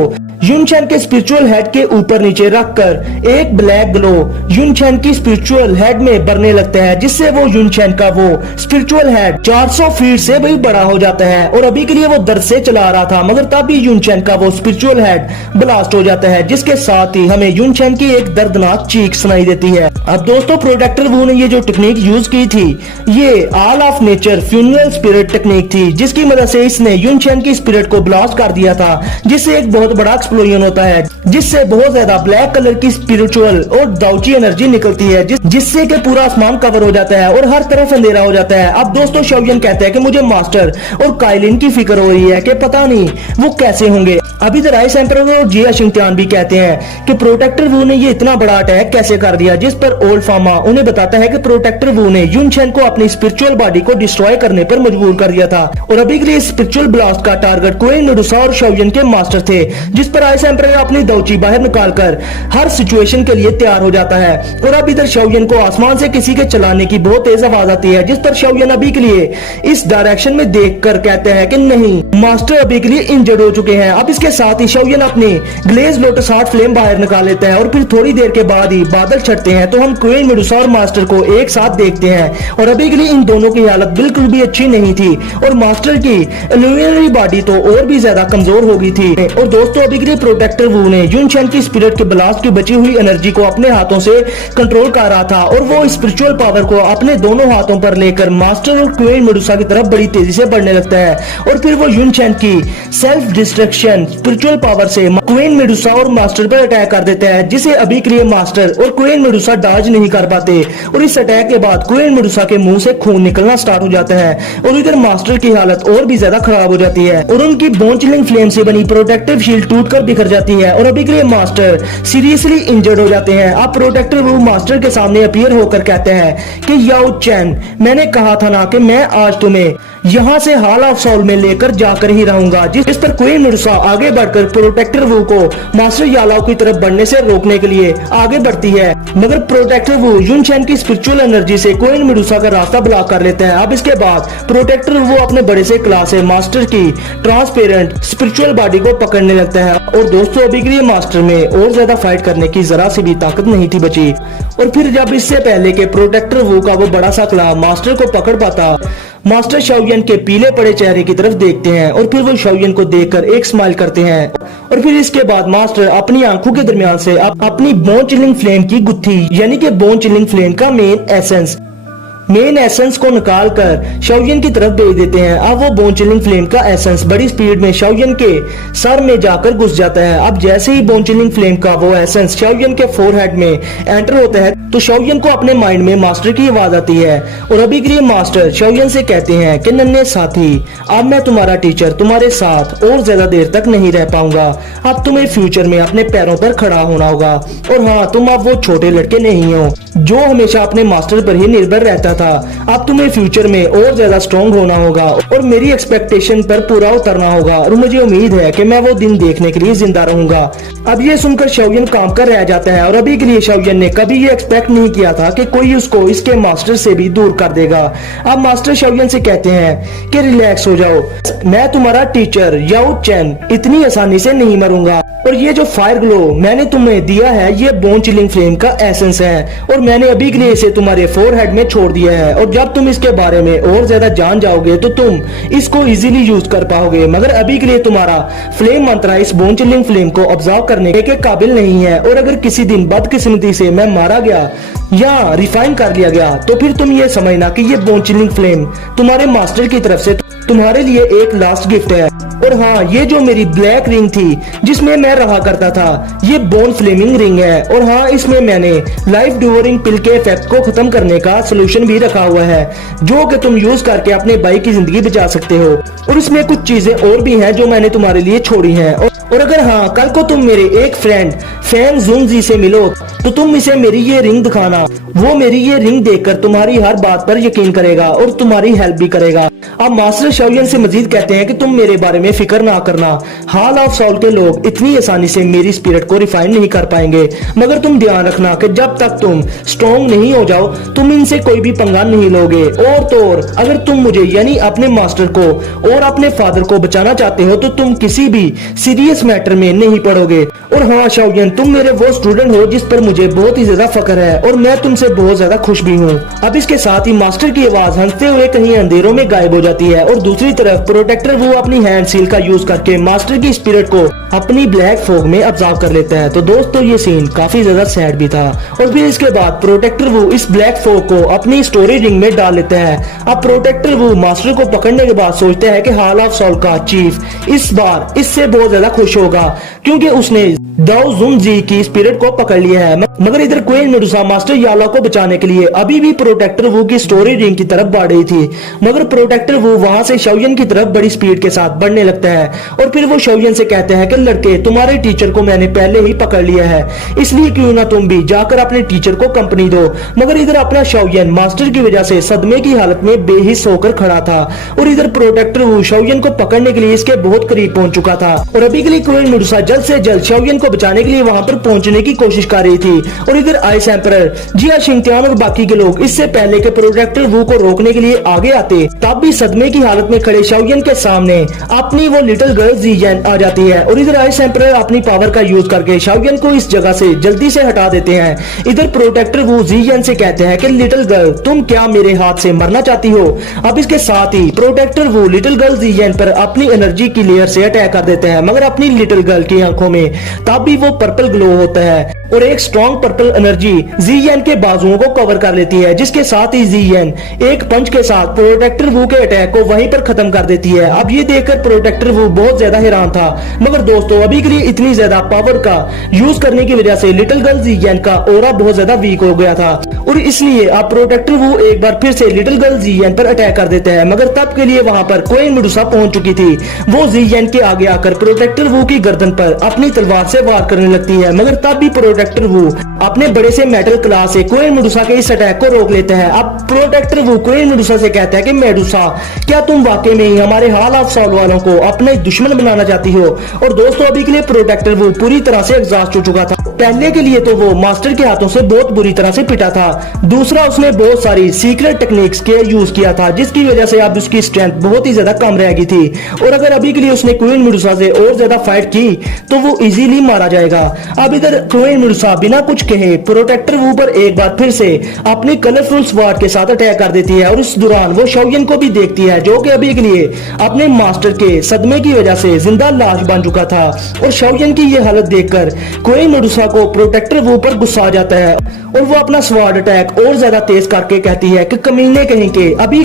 युनचैन के स्पिरिचुअल हेड के ऊपर नीचे रखकर एक ब्लैक ग्लो युनचैन की स्पिरिचुअल हेड में बढ़ने लगता है, जिससे वो युनचैन का वो स्पिरिचुअल हेड 400 फीट से भी बड़ा हो जाता है। और अभी के लिए वो दर्द से चला रहा था, मगर तभी युनचैन का वो स्पिरिचुअल हेड ब्लास्ट हो जाता है, जिसके साथ ही हमें युनचैन की एक दर्दनाक चीख सुनाई देती है। अब दोस्तों प्रोटेक्टर वू ने ये जो टेक्निक यूज की थी, ये all of nature funeral spirit technique थी, जिसकी मदद से इसने युनचैन की स्पिरिट को ब्लास्ट कर दिया था, जिससे एक बहुत बड़ा एक्सप्लोजन होता है, जिससे बहुत ज्यादा ब्लैक कलर की स्पिरिचुअल और दाउची एनर्जी निकलती है, जिससे कि पूरा आसमान कवर हो जाता है और हर तरफ अंधेरा हो जाता है। अब दोस्तों शाओयन कहते हैं कि मुझे मास्टर और काइलिन की फिक्र हो रही है कि पता नहीं वो कैसे होंगे। अभी इधर राइस एम्परर और जिया शिंगटियान भी कहते हैं कि प्रोटेक्टर वू ने ये इतना बड़ा अटैक कैसे कर दिया, जिस पर ओल्ड फार्मा उन्हें बताता है कि प्रोटेक्टर वू ने युनचैन को अपनी स्पिरिचुअल बॉडी को डिस्ट्रॉय करने पर मजबूर कर दिया था। और अभी के लिए स्पिरिचुअल ब्लास्ट का टारगेट क्वीन मेडुसा और शाओयन के मास्टर थे, जिस पर राइस एम्परर अपनी दाउची बाहर निकालकर हर सिचुएशन के लिए तैयार हो जाता है। और अब इधर शाओयन को आसमान से किसी के चलाने की बहुत तेज आवाज आती है, जिस पर शाओयन अभी के लिए इस डायरेक्शन में देखकर कहते हैं कि नहीं, मास्टर अभी के लिए इंजर्ड हो चुके हैं। अब इसके साथ ही शाओयन अपनी ग्लेज लोटस हार्ट फ्लेम बाहर निकाल लेता है और फिर थोड़ी देर के बाद ही बादल छटते हैं, तो हम क्वीन मेडुसा और मास्टर को एक साथ देखते हैं। और अभी के लिए इन दोनों की हालत बिल्कुल भी अच्छी नहीं थी और मास्टर की इल्यूमिनरी बॉडी तो और भी ज्यादा कमजोर हो गई थी। और दोस्तों अभी के लिए प्रोटेक्टर वू ने युनचैन की स्पिरिट के ब्लास्ट की बची हुई एनर्जी को अपने हाथों से कंट्रोल कर रहा था और वो स्पिरिचुअल पावर को अपने दोनों हाथों पर लेकर मास्टर और क्वीन मेडुसा की तरफ बड़ी तेजी से बढ़ने लगता है। और फिर वो युनचैन की सेल्फ डिस्ट्रक्शन स्पिरिचुअल पावर से क्वीन मेडुसा और मास्टर पर अटैक कर देता है, जिसे अभी के लिए मास्टर और क्वीन मेडुसा डॉज नहीं कर पाते। और इस अटैक के बाद क्वीन मेडुसा के मुंह से खून निकलना स्टार्ट हो जाता है और इधर मास्टर की हालत और भी ज्यादा खराब हो जाती है और उनकी बोन चिलिंग फ्लेम से बनी प्रोटेक्टिव शील्ड टूटकर बिखर जाती है और अभी के लिए मास्टर सीरियसली इंजर्ड हो जाते हैं। अब प्रोटेक्टर वू मास्टर के सामने अपीयर होकर कहते हैं कि याओ चैन, मैंने कहा था ना कि मैं आज तुम्हें यहाँ से हॉल ऑफ सोल में लेकर जाकर ही रहूंगा। जिस पर क्वीन मेडुसा आगे बढ़कर प्रोटेक्टर वू को मास्टर यालाओ की तरफ बढ़ने से रोकने के लिए आगे बढ़ती है, मगर प्रोटेक्टर वू युनचैन की स्पिरिचुअल एनर्जी से क्वीन मेडुसा का रास्ता ब्लॉक कर लेते हैं। अब इसके बाद प्रोटेक्टर वू अपने बड़े से क्लास से मास्टर की ट्रांसपेरेंट स्पिरिचुअल बॉडी को पकड़ने लगता है। और दोस्तों अभी के लिए मास्टर में और ज्यादा फाइट करने की जरा सी भी ताकत नहीं थी बची। और फिर जब इससे पहले के प्रोटेक्टर वू का वो बड़ा सा क्ला मास्टर को पकड़ पाता, मास्टर शाओयन के पीले पड़े चेहरे की तरफ देखते हैं और फिर वो शाओयन को देखकर एक स्माइल करते हैं। और फिर इसके बाद मास्टर अपनी आंखों के दरमियान से अपनी बोन चिलिंग फ्लेम की गुत्थी यानी कि बोन चिलिंग फ्लेम का मेन एसेंस को निकालकर शाओयन की तरफ भेज देते हैं। अब वो बोन चिलिंग फ्लेम का एसेंस बड़ी स्पीड में शाओयन के सर में जाकर घुस जाता है। अब जैसे ही बोन चिलिंग फ्लेम का वो एसेंस शाओयन के फोरहेड में एंटर होता है, तो शाओयन को अपने माइंड में मास्टर की आवाज आती है और अभी के लिए मास्टर शाओयन से कहते हैं कि नन्हे साथी, अब मैं तुम्हारा टीचर तुम्हारे साथ और ज्यादा देर तक नहीं रह पाऊंगा। अब तुम्हें फ्यूचर में अपने पैरों पर खड़ा होना होगा। और हाँ, तुम अब वो छोटे लड़के नहीं हो जो हमेशा अपने मास्टर पर ही निर्भर रहता था। अब तुम्हें फ्यूचर में और ज्यादा स्ट्रॉन्ग होना होगा और मेरी एक्सपेक्टेशन पर पूरा उतरना होगा और मुझे उम्मीद है कि मैं वो दिन देखने के लिए जिंदा रहूंगा। अब ये सुनकर शाओयन काम कर रह जाता है और अभी के लिए शाओयन ने कभी ये एक्सपेक्ट नहीं किया था कि कोई उसको इसके मास्टर से भी दूर कर देगा। अब मास्टर शाओयन से कहते हैं कि रिलैक्स हो जाओ, मैं तुम्हारा टीचर याओ चैन इतनी आसानी से नहीं मरूंगा। और ये जो फायर ग्लो मैंने तुम्हें दिया है, ये बोन चिलिंग फ्लेम का एसेंस है और मैंने अभी के लिए इसे तुम्हारे फोरहेड में छोड़ दिया है। और जब तुम इसके बारे में और ज्यादा जान जाओगे तो तुम इसको इजीली यूज कर पाओगे, मगर अभी के लिए तुम्हारा फ्लेम मंत्रा इस बोन चिलिंग फ्लेम को ऑब्जर्व करने के काबिल नहीं है। और अगर किसी दिन बदकिस्मती से मैं मारा गया या रिफाइन कर लिया गया तो फिर तुम ये समझना कि ये बोन चिलिंग फ्लेम तुम्हारे मास्टर की तरफ से तुम्हारे लिए एक लास्ट गिफ्ट है। और हाँ, ये जो मेरी ब्लैक रिंग थी जिसमें मैं रहा करता था, ये बोन फ्लेमिंग रिंग है। और हाँ, इसमें मैंने लाइफ ड्यूरिंग पिल के इफेक्ट को खत्म करने का सोल्यूशन भी रखा हुआ है, जो कि तुम यूज करके अपने भाई की जिंदगी बचा सकते हो। और इसमें कुछ चीजें और भी हैं जो मैंने तुम्हारे लिए छोड़ी हैं। और अगर हाँ, कल को तुम मेरे एक फ्रेंड फैन जुंगजी से मिलो तो तुम इसे मेरी ये रिंग दिखाना, वो मेरी ये रिंग देखकर तुम्हारी हर बात पर यकीन करेगा और तुम्हारी हेल्प भी करेगा। अब मास्टर शाओयन से मजीद कहते हैं कि तुम मेरे बारे में फिक्र ना करना, हॉल ऑफ सोल के लोग इतनी आसानी से मेरी स्पिरिट को रिफाइन नहीं कर पाएंगे, मगर तुम ध्यान रखना कि जब तक तुम स्ट्रॉन्ग नहीं हो जाओ तुम इनसे कोई भी पंगा नहीं लोगे। और तो और अगर तुम मुझे यानी अपने मास्टर को और अपने फादर को बचाना चाहते हो तो तुम किसी भी सीरियस इस मैटर में नहीं पड़ोगे। और हाँ शाओयन, तुम मेरे वो स्टूडेंट हो जिस पर मुझे बहुत ही ज्यादा फख्र है और मैं तुमसे बहुत ज्यादा खुश भी हूँ। अब इसके साथ ही मास्टर की आवाज हंसते हुए कहीं अंधेरों में गायब हो जाती है और दूसरी तरफ प्रोटेक्टर वो अपनी हैंड सील का यूज करके मास्टर की स्पिरिट को अपनी ब्लैक फॉग में ऑब्जर्व कर लेता है। तो दोस्तों ये सीन काफी ज्यादा सैड भी था। और फिर इसके बाद प्रोटेक्टर वो इस ब्लैक फॉग को अपनी स्टोरी रिंग में डाल लेता है। अब प्रोटेक्टर वो मास्टर को पकड़ने के बाद सोचता है कि हॉल ऑफ सॉल का चीफ इस बार इससे बहुत ज्यादा खुश होगा क्योंकि उसने दाओ जुन जी की स्पिरिट को पकड़ लिया है। मगर इधर क्वीन मेडुसा मास्टर याला को बचाने के लिए अभी भी प्रोटेक्टर वो की स्टोरी रिंग की तरफ बढ़ रही थी। मगर प्रोटेक्टर वो वहां से शाओयन की तरफ बड़ी स्पीड के साथ बढ़ने लगता है और फिर वो शाओयन से कहते हैं कि लड़के, तुम्हारे टीचर को मैंने पहले ही पकड़ लिया है, इसलिए क्यों ना तुम भी जाकर अपने टीचर को कंपनी दो। मगर इधर अपना शाओयन मास्टर की वजह से सदमे की हालत में बेहिस होकर खड़ा था और इधर प्रोटेक्टर वो शाओयन को पकड़ने के लिए इसके बहुत करीब पहुंच चुका था। और अभी के लिए क्वीन मेडुसा जल्द से जल्द शाओयन को बचाने के लिए वहां पर पहुंचने की कोशिश कर रही थी। और इधर आइस एम्परर, जिया शिंगटियान और बाकी के लोग इससे पहले के प्रोटेक्टर वू को रोकने के लिए आगे आते, तब भी सदमे की हालत में खड़े शाओयन के सामने अपनी वो लिटिल गर्ल ज़ियन आ जाती है। और इधर आइस एम्परर अपनी पावर का यूज करके शाओयन को इस जगह से जल्दी से हटा देते हैं। इधर प्रोटेक्टर वू ज़ियन से कहते हैं कि लिटिल गर्ल, तुम क्या मेरे हाथ से मरना चाहती हो। अब इसके साथ ही प्रोटेक्टर वू लिटिल गर्ल ज़ियन पर अपनी एनर्जी की लेयर से अटैक कर देते हैं। मगर अपनी लिटिल गर्ल की आंखों में तब भी वो पर्पल ग्लो होता है और एक स्ट्रॉन्ग पर्पल एनर्जी ज़ियन के बाजुओं को कवर कर लेती है, जिसके साथ ही ज़ियन एक पंच के साथ प्रोटेक्टर वू के अटैक को वहीं पर खत्म कर देती है। अब ये देखकर प्रोटेक्टर वू बहुत ज्यादा हैरान था। मगर दोस्तों अभी के लिए इतनी ज्यादा पावर का यूज करने की वजह से लिटिल गर्ल ज़ियन का ऑरा बहुत ज्यादा वीक हो गया था और इसलिए अब प्रोटेक्टर वू एक बार फिर से लिटिल गर्ल ज़ियन पर अटैक कर देते हैं। मगर तब के लिए वहां पर क्वीन मेडुसा पहुंच चुकी थी। वो ज़ियन के आगे आकर प्रोटेक्टर वू की गर्दन पर अपनी तलवार से वार करने लगती है। मगर तब भी प्रोटेक्टर वू अपने बड़े से मेटल क्लास से क्वीन मेडुसा के इस अटैक को रोक लेता है। अब प्रोटेक्टर वू क्वीन मेडुसा से कहता है कि मेडुसा, क्या तुम वाकई में ही हमारे हॉल ऑफ सॉल वालों को अपने दुश्मन बनाना चाहती हो। और दोस्तों अभी के लिए प्रोटेक्टर वू पूरी तरह से एग्जॉस्ट हो चुका था। पहले के लिए तो वो मास्टर के हाथों से बहुत बुरी तरह से पिटा था, दूसरा उसने बहुत सारी सीक्रेट टेक्निक्स के यूज किया था जिसकी वजह से अब उसकी स्ट्रेंथ बहुत ही ज्यादा कम रह गई थी। और अगर अभी के लिए उसने क्वीन मेडुसा से और ज्यादा फाइट की तो वो इजीली मारा जाएगा। अब इधर क्वीन मेडुसा बिना कुछ कहे प्रोटेक्टर वू पर एक बार फिर से अपनी कलरफुल स्वॉर्ड के साथ अटैक कर देती है और इस दौरान वो शाओयन को भी देखती है जो कि अभी के लिए अपने मास्टर के सदमे की वजह से जिंदा लाश बन चुका था। और शाओयन की ये हालत देखकर क्वीन मेडुसा को प्रोटेक्टर वू पर गुस्सा आ जाता है और वो अपना स्वॉर्ड अटैक और ज्यादा तेज करके कहती है कि कमीने कहीं के अभी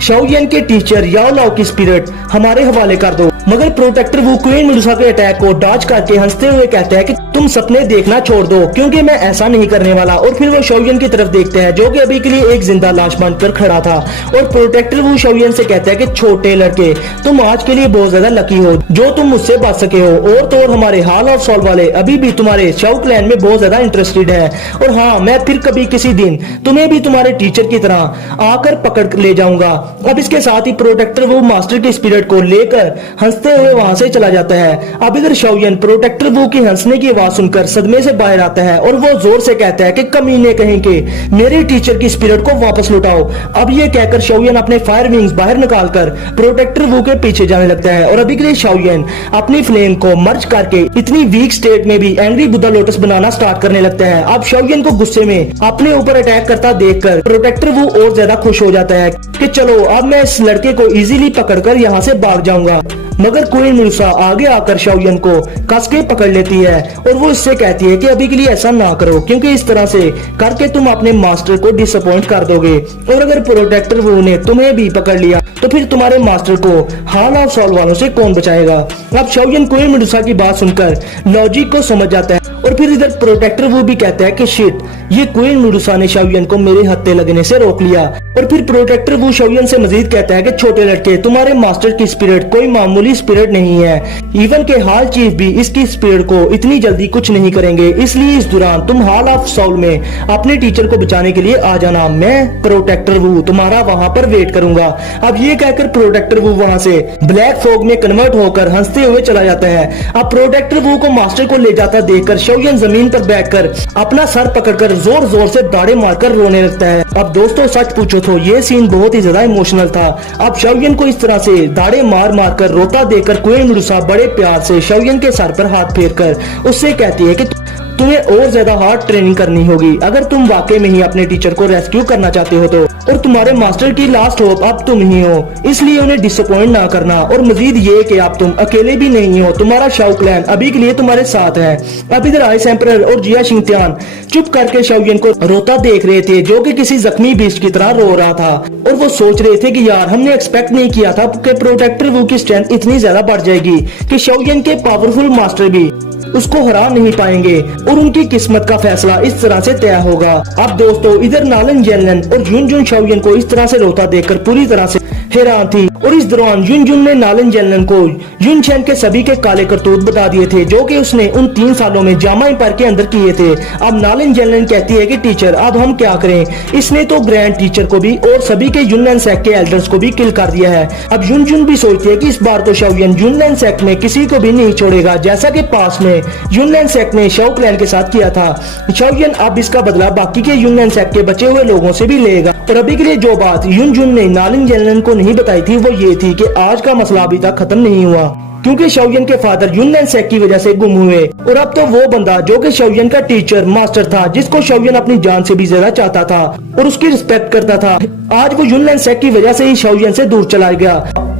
शाओयन के टीचर याओ लाओ की स्पिरिट हमारे हवाले कर दो। मगर प्रोटेक्टर वू क्वीन मेडुसा के अटैक को डॉज करके हंसते हुए कहते हैं कि तुम सपने देखना छोड़ दो क्योंकि मैं ऐसा नहीं करने वाला। और फिर वो शाओयन की तरफ देखते हैं जो कि अभी के लिए एक जिंदा लाश बनकर खड़ा था। और प्रोटेक्टर वू शाओयन से कहता है कि छोटे लड़के, तुम आज के लिए बहुत ज्यादा लकी हो जो तुम मुझसे बच सके हो। और तो और हमारे हॉल ऑफ सॉल वाले अभी भी तुम्हारे शाओ क्लैन में बहुत ज्यादा इंटरेस्टेड है। और हाँ, मैं फिर कभी किसी दिन तुम्हें भी तुम्हारे टीचर की तरह आकर पकड़ ले जाऊंगा। अब इसके साथ ही प्रोटेक्टर वू मास्टर की स्पिरिट को लेकर हंसते हुए वहां से चला जाता है। अब इधर शाओयन प्रोटेक्टर वू की हंसने की आवाज सुनकर सदमे से बाहर आता है और वो जोर से कहता है कि कमीने कहीं के मेरे टीचर की स्पिरिट को वापस लौटाओ। अब ये कहकर शाओयन अपने फायर विंग्स बाहर निकालकर प्रोटेक्टर वू के पीछे जाने लगता है। और अभी के लिए शाओयन अपनी फ्लेम को मर्ज करके इतनी वीक स्टेट में भी एंग्री बुद्धा लोटस बनाना स्टार्ट करने लगता है। अब शाओयन को गुस्से में अपने ऊपर अटैक करता देखकर प्रोटेक्टर वू और ज्यादा खुश हो जाता है कि चलो अब मैं इस लड़के को इजीली पकड़कर यहाँ से भाग जाऊंगा। मगर क्वीन मेडुसा आगे आकर शाओयन को कस के पकड़ लेती है और वो इससे कहती है कि अभी के लिए ऐसा ना करो क्योंकि इस तरह से करके तुम अपने मास्टर को डिसअपॉइंट कर दोगे। और अगर प्रोटेक्टर वू ने तुम्हें भी पकड़ लिया तो फिर तुम्हारे मास्टर को हॉल ऑफ सॉल वालों से कौन बचाएगा। अब शाओयन क्वीन मेडुसा की बात सुनकर लॉजिक को समझ जाता है और फिर इधर प्रोटेक्टर वू भी कहता है कि शिट, ये क्वीन मेडुसा ने शाओयन को मेरे हत्थे लगने से रोक लिया। और फिर प्रोटेक्टर वू शाओयन से मजीद कहता है कि छोटे लड़के, तुम्हारे मास्टर की स्पिरिट कोई मामूली स्पिरिट नहीं है। इवन के हाल चीफ भी इसकी स्पिरिट को इतनी जल्दी कुछ नहीं करेंगे, इसलिए इस दौरान तुम हॉल ऑफ सॉल में अपने टीचर को बचाने के लिए आ जाना। मैं प्रोटेक्टर वू तुम्हारा वहां पर वेट करूंगा। अब ये कहकर प्रोटेक्टर वू वहां से ब्लैक फॉग में कन्वर्ट होकर हंसते हुए चला जाता है। अब प्रोटेक्टर वू को मास्टर को ले जाता देखकर शाओयन जमीन पर बैठकर अपना सर पकड़कर जोर जोर से दाढ़े मारकर रोने लगता है। अब दोस्तों सच पूछो तो ये सीन बहुत ही ज्यादा इमोशनल था। अब शाओयन को इस तरह से दाढ़े मार मार कर रोता रोता देखकर क्वीन रुसा बड़े प्यार से शाओयन के सर पर हाथ फेरकर उससे कहती है कि तुम्हें और ज्यादा हार्ड ट्रेनिंग करनी होगी अगर तुम वाकई में ही अपने टीचर को रेस्क्यू करना चाहते हो तो, और तुम्हारे मास्टर की लास्ट होप अब तुम ही हो, इसलिए उन्हें डिसअपॉइंट ना करना। और मजीद ये कि अब तुम अकेले भी नहीं हो, तुम्हारा शाओ क्लैन अभी के लिए तुम्हारे साथ है। अब इधर आइस एम्परर और जिया शिंगत्यान चुप करके शाओयन को रोता देख रहे थे, जो कि किसी जख्मी बीस्ट की तरह रो रहा था, और वो सोच रहे थे कि यार हमने एक्सपेक्ट नहीं किया था कि प्रोटेक्टर वू की स्ट्रेंथ इतनी ज्यादा बढ़ जाएगी कि शाओयन के पावरफुल मास्टर भी उसको हरा नहीं पाएंगे और उनकी किस्मत का फैसला इस तरह से तय होगा। अब दोस्तों इधर नालन जेलन और युनजुन शाओयन को इस तरह से रोता देखकर पूरी तरह से हैरान थी, और इस दौरान युनजुन ने नालन जेलन को युनचेन के सभी के काले करतूत बता दिए थे, जो कि उसने उन 3 सालों में जामा एम्पायर के अंदर किए थे। अब नालन जेलन कहती है कि टीचर अब हम क्या करें, इसने तो ग्रैंड टीचर को भी और सभी के यूनलैंड सेक्ट के एल्डर्स को भी किल कर दिया है। अब युनजुन भी सोचती है कि इस बार तो शाओयन यूनलैंड सेक्ट में किसी को भी नहीं छोड़ेगा, जैसा कि पास में यूनलैंड सेक्ट ने शाओ क्लैन के साथ किया था। शाओयन अब इसका बदला बाकी के यूनलैंड सेक्ट के बचे हुए लोगों से भी लेगा। और अभी के लिए जो बात युनजुन ने नालन जेलन को नहीं बताई थी वो ये थी कि आज का मसला अभी तक खत्म नहीं हुआ, क्योंकि शाओयन के फादर यूनलैंड सेक्ट की वजह से गुम हुए, और अब तो वो बंदा जो कि शाओयन का टीचर मास्टर था, जिसको शाओयन अपनी जान से भी ज्यादा चाहता था और उसकी रिस्पेक्ट करता था, आज वो यूनलैंड सेक्ट की वजह से ही शाओयन से दूर चला गया।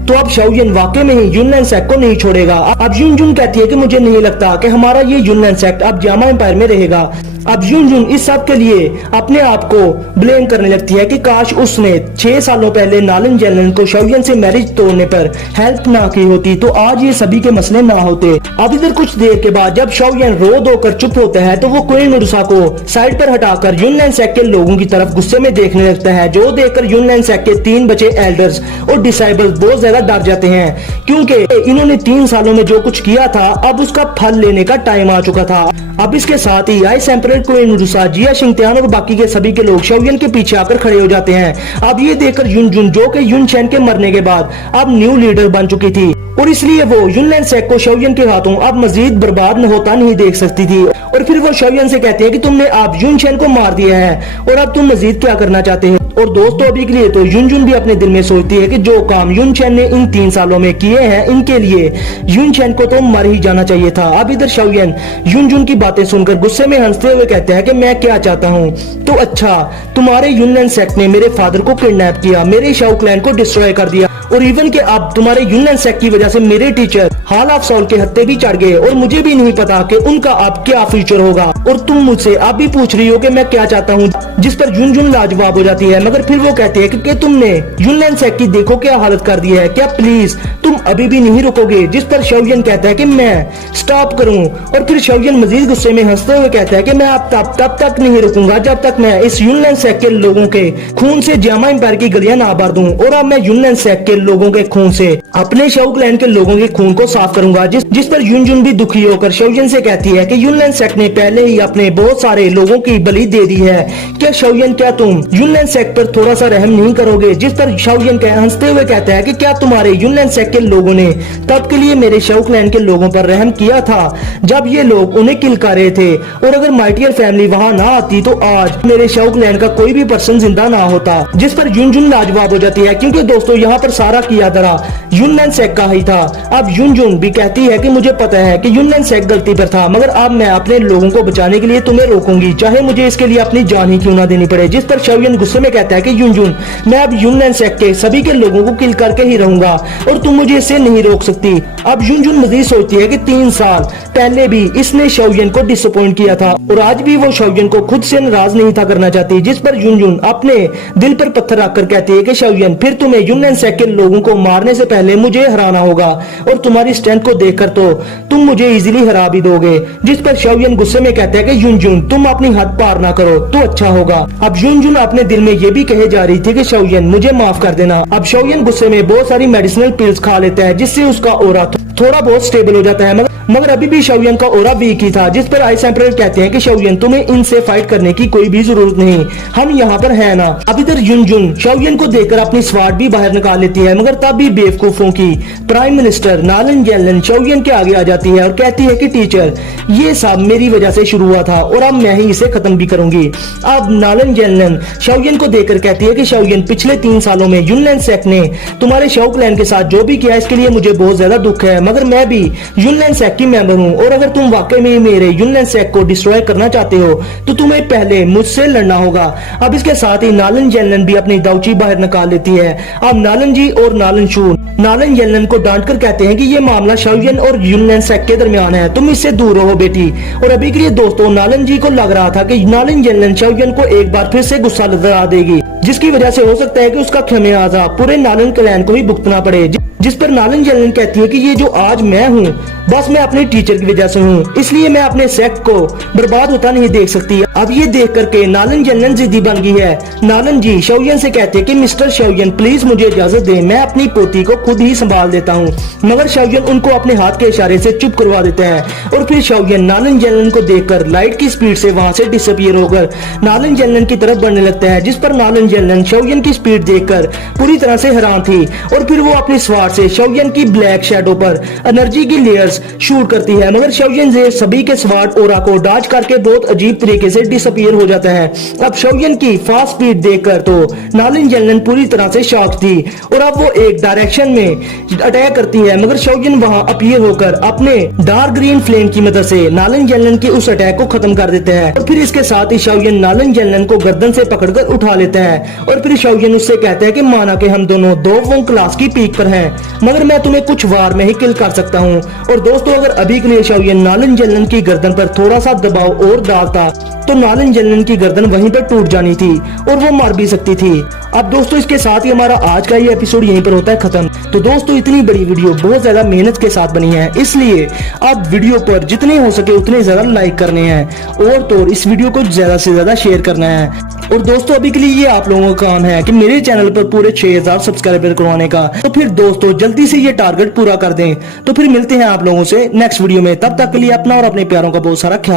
तो अब शाओयन वाकई में ही यूनलैंड सेक्ट को नहीं छोड़ेगा। अब युनजुन कहती है कि मुझे नहीं लगता कि हमारा ये यूनलैंड सेक्ट अब जामा एम्पायर में रहेगा। अब युनजुन इस सब के लिए अपने आप को ब्लेम करने लगती है कि काश उसने 6 सालों पहले नालन जेलन को शाओयन से मैरिज तोड़ने पर हेल्प ना की होती, तो आज ये सभी के मसले ना होते। अब इधर कुछ देर के बाद जब शाओयन रो धो कर चुप होता है तो वो क्वीन रुसा को साइड पर हटाकर यूनलैंड सेक्ट के लोगों की तरफ गुस्से में देखने लगता है, जो देखकर यूनलैंड सेक्ट के 3 बचे एल्डर्स और डिसाइबल्स बहुत ज्यादा डर जाते हैं, क्योंकि इन्होंने 3 सालों में जो कुछ किया था अब उसका फल लेने का टाइम आ चुका था। अब इसके साथ ही आइस एम्परर क्वीन रुसा, जिया शिंगत्यान और बाकी के सभी के लोग शाओयन के पीछे आकर खड़े हो जाते हैं। अब ये देखकर युनजुन, जो कि युनचेन के मरने के बाद अब न्यू लीडर बन चुकी थी, और इसलिए वो यूनलैंड सेक्ट को शाओयन के हाथों अब मजीद बर्बाद होता नहीं देख सकती थी। और फिर वो शाओयन से कहते हैं कि तुमने अब युनचेन को मार दिया है और अब तुम मजीद क्या करना चाहते हैं। और दोस्तों अभी के लिए तो युनजुन भी अपने दिल में सोचती है कि जो काम युनचेन ने इन 3 सालों में किए हैं इनके लिए युनचेन को तो मर ही जाना चाहिए था। अब इधर शाओयन युनजुन की बातें सुनकर गुस्से में हंसते हुए कहते हैं कि मैं क्या चाहता हूँ, तो अच्छा तुम्हारे यूनलैंड सेक्ट ने मेरे फादर को किडनैप किया, मेरे शाओ क्लैन को डिस्ट्रॉय कर दिया, और इवन के अब तुम्हारे यूनलैंड सेक्ट की वजह से मेरे टीचर हॉल ऑफ सॉल के हत्थे भी चढ़ गए, और मुझे भी नहीं पता कि उनका अब क्या फ्यूचर होगा, और तुम मुझसे अब भी पूछ रही हो कि मैं क्या चाहता हूँ, जिस पर युनजुन लाजवाब हो जाती है। मगर फिर वो कहते हैं कि तुमने यूनलैंड सेक्ट की देखो क्या हालत कर दी है, क्या प्लीज तुम अभी भी नहीं रुकोगे। जिस पर शाओयन कहता है कि मैं स्टॉप करूं, और फिर शाओयन मजीद गुस्से में हंसते हुए कहता है कि मैं अब तब तक नहीं रुकूंगा जब तक मैं इस यूनलैंड सेक्ट के लोगों के खून से जामा एम्पायर की गलियां ना भर दूं, और अब मैं यूनलैंड सेक्ट के लोगों के खून से अपने शाओ क्लैन के लोगों के खून को साफ करूंगा। जिस पर युनजुन भी दुखी होकर शाओयन से कहती है कि यूनलैंड सेक्ट ने पहले ही अपने बहुत सारे लोगों की बलि दे दी है, क्या शाओयन क्या तुम यूनलैंड सेक्ट पर थोड़ा सा रहम नहीं करोगे। जिस पर शाओयन हंसते हुए कहता है कि क्या तुम्हारे यूनलैंड सेक्ट के लोगों ने तब के लिए मेरे शाओ क्लैन के लोगों पर रहम किया था जब ये लोग उन्हें किल कर रहे थे, और अगर माइटियर फैमिली वहां ना आती तो आज मेरे शाओ क्लैन का कोई भी पर्सन जिंदा ना होता। जिस पर युनजुन लाजवाब हो जाती है, क्योंकि दोस्तों यहाँ पर सारा किया दरा यूनलैंड सेक्ट का ही था। अब युनजुन भी कहती है कि मुझे पता है कि यूनलैंड सेक्ट गलती पर था, मगर अब मैं अपने लोगों को बचाने के लिए तुम्हें रोकूंगी, चाहे मुझे इसके लिए अपनी जान ही क्यों ना देनी पड़े। जिस पर शाओयन गुस्से में कहता है कि युनजुन मैं अब यूनलैंड सेक्ट के सभी के लोगों को किल करके ही रहूंगा, और तुम मुझे इससे नहीं रोक सकती। अब युनजुन मजीद सोचती है कि 3 साल पहले भी इसने शाओयन को डिसअपॉइंट किया था, और आज भी वो शाओयन को खुद से नाराज नहीं था करना चाहती। जिस पर युनजुन अपने दिल पर पत्थर रखकर कहती है कि शाओयन फिर तुम्हें यूनलैंड सेक्ट के लोगों को मारने से पहले मुझे हराना होगा, और तुम्हारी स्ट्रेंथ को देखकर तो तुम मुझे इजीली हरा भी दोगे। जिस पर शाओयन गुस्से में कहता है कि युनजुन तुम अपनी हद पार ना करो तो अच्छा होगा। अब युनजुन अपने दिल में ये भी कहे जा रही थी कि शाओयन मुझे माफ कर देना। अब शाओयन गुस्से में बहुत सारी मेडिसिनल पिल्स खा लेता है, जिससे उसका ऑरा थोड़ा बहुत स्टेबल हो जाता है, मगर अभी भी शाओयन का ऑरा वीक ही था, जिस पर आइस एम्परर कहते हैं कि शाओयन तुम्हें इनसे फाइट करने की कोई भी जरूरत नहीं, हम यहाँ पर है ना। अब इधर युनजुन शाओयन को देखकर अपनी स्वाड भी बाहर निकाल लेती है, मगर तब भी बेवकूफों की प्राइम मिनिस्टर नालन जेलन शाओयन के आगे आ जाती है और कहती है कि टीचर ये सब मेरी वजह से शुरू हुआ था और अब मैं ही इसे खत्म भी करूंगी। अब नालन जेलन शाओयन को देखकर कहती है कि शाओयन पिछले 3 सालों में युनलैंड सेक्ट ने तुम्हारे शाओ क्लैन के साथ जो भी किया इसके लिए मुझे बहुत ज्यादा दुख है, मगर मैं भी युनलैंड सेक्ट की मेंबर हूँ और अगर तुम वाकई में मेरे युनलैंड सेक्ट को डिस्ट्रॉय करना चाहते हो तो तुम्हें पहले मुझसे लड़ना होगा। अब इसके साथ ही नालन जेलन भी अपनी दाउची बाहर निकाल लेती है। अब नालन जी और नालन शू नालन जेलन को डांट कर कहते हैं कि ये मामला शाओयन और युनलैंड सेक्ट के दरमियान है, तुम इससे दूर रहो बेटी। और अभी के लिए दोस्तों नालन जी को लग रहा था कि नालन जेलन शाओयन को एक बार फिर से गुस्सा दिला देगी, जिसकी वजह से हो सकता है कि उसका खमियाजा पूरे नालन क्लैन को ही भुगतना पड़े। जिस पर नालन जेलन कहती है कि ये जो आज मैं हूँ बस मैं अपने टीचर की वजह से हूँ, इसलिए मैं अपने सेक्ट को बर्बाद होता नहीं देख सकती। अब ये देख करके नालन जेलन जिद्दी बन गई है। नालन जी शाओयन से कहते हैं कि मिस्टर शाओयन प्लीज मुझे इजाजत दें, मैं अपनी पोती को खुद ही संभाल देता हूँ, मगर शाओयन उनको अपने हाथ के इशारे से चुप करवा देते हैं। और फिर शाओयन नालन जेलन को देखकर लाइट की स्पीड से वहां से डिसअपियर होकर नालन जेलन की तरफ बढ़ने लगता है, जिस पर नालन जेलन शाओयन की स्पीड देखकर पूरी तरह से हैरान थी और फिर वो अपनी स्वाड से शाओयन की ब्लैक शैडो पर एनर्जी की लेयर्स शूट करती है, मगर शाओयन से सभी के स्वाड ओरा को डॉज करके बहुत अजीब तरीके से डिसअपियर हो जाता है। अब शाओयन की फास्ट स्पीड देखकर तो नालन जेलन पूरी तरह से शॉक थी और अब वो एक डायरेक्शन में अटैक करती है, मगर शाओयन वहां अपीयर होकर अपने डार्क ग्रीन फ्लेम की मदद से नालन जेलन के उस अटैक को खत्म कर देते हैं। और फिर इसके साथ ही शाओयन नालन जेलन को गर्दन से पकड़कर उठा लेता है और फिर शाओयन उससे कहता है कि माना कि हम दोनों दो वोंग क्लास की पीक पर हैं, मगर मैं तुम्हें कुछ वार में ही किल कर सकता हूँ। और दोस्तों अगर अभी के लिए शाओयन नालन जेलन की गर्दन पर थोड़ा सा दबाव और डालता तो नालन जेलन की गर्दन वहीं पर टूट जानी थी और वो मर भी सकती थी। अब दोस्तों इसके साथ ही हमारा आज का ये एपिसोड यहीं पर होता है खत्म। तो दोस्तों इतनी बड़ी वीडियो बहुत ज्यादा मेहनत के साथ बनी है, इसलिए आप वीडियो पर जितने हो सके उतने ज्यादा लाइक करने हैं और तो इस वीडियो को ज्यादा से ज्यादा शेयर करना है। और दोस्तों अभी के लिए ये आप लोगों का काम है कि मेरे चैनल पर पूरे 6000 सब्सक्राइबर करवाने का। तो फिर दोस्तों जल्दी से ये टारगेट पूरा कर दें। तो फिर मिलते हैं आप लोगों से नेक्स्ट वीडियो में, तब तक के लिए अपना और अपने प्यारों का बहुत सारा ख्याल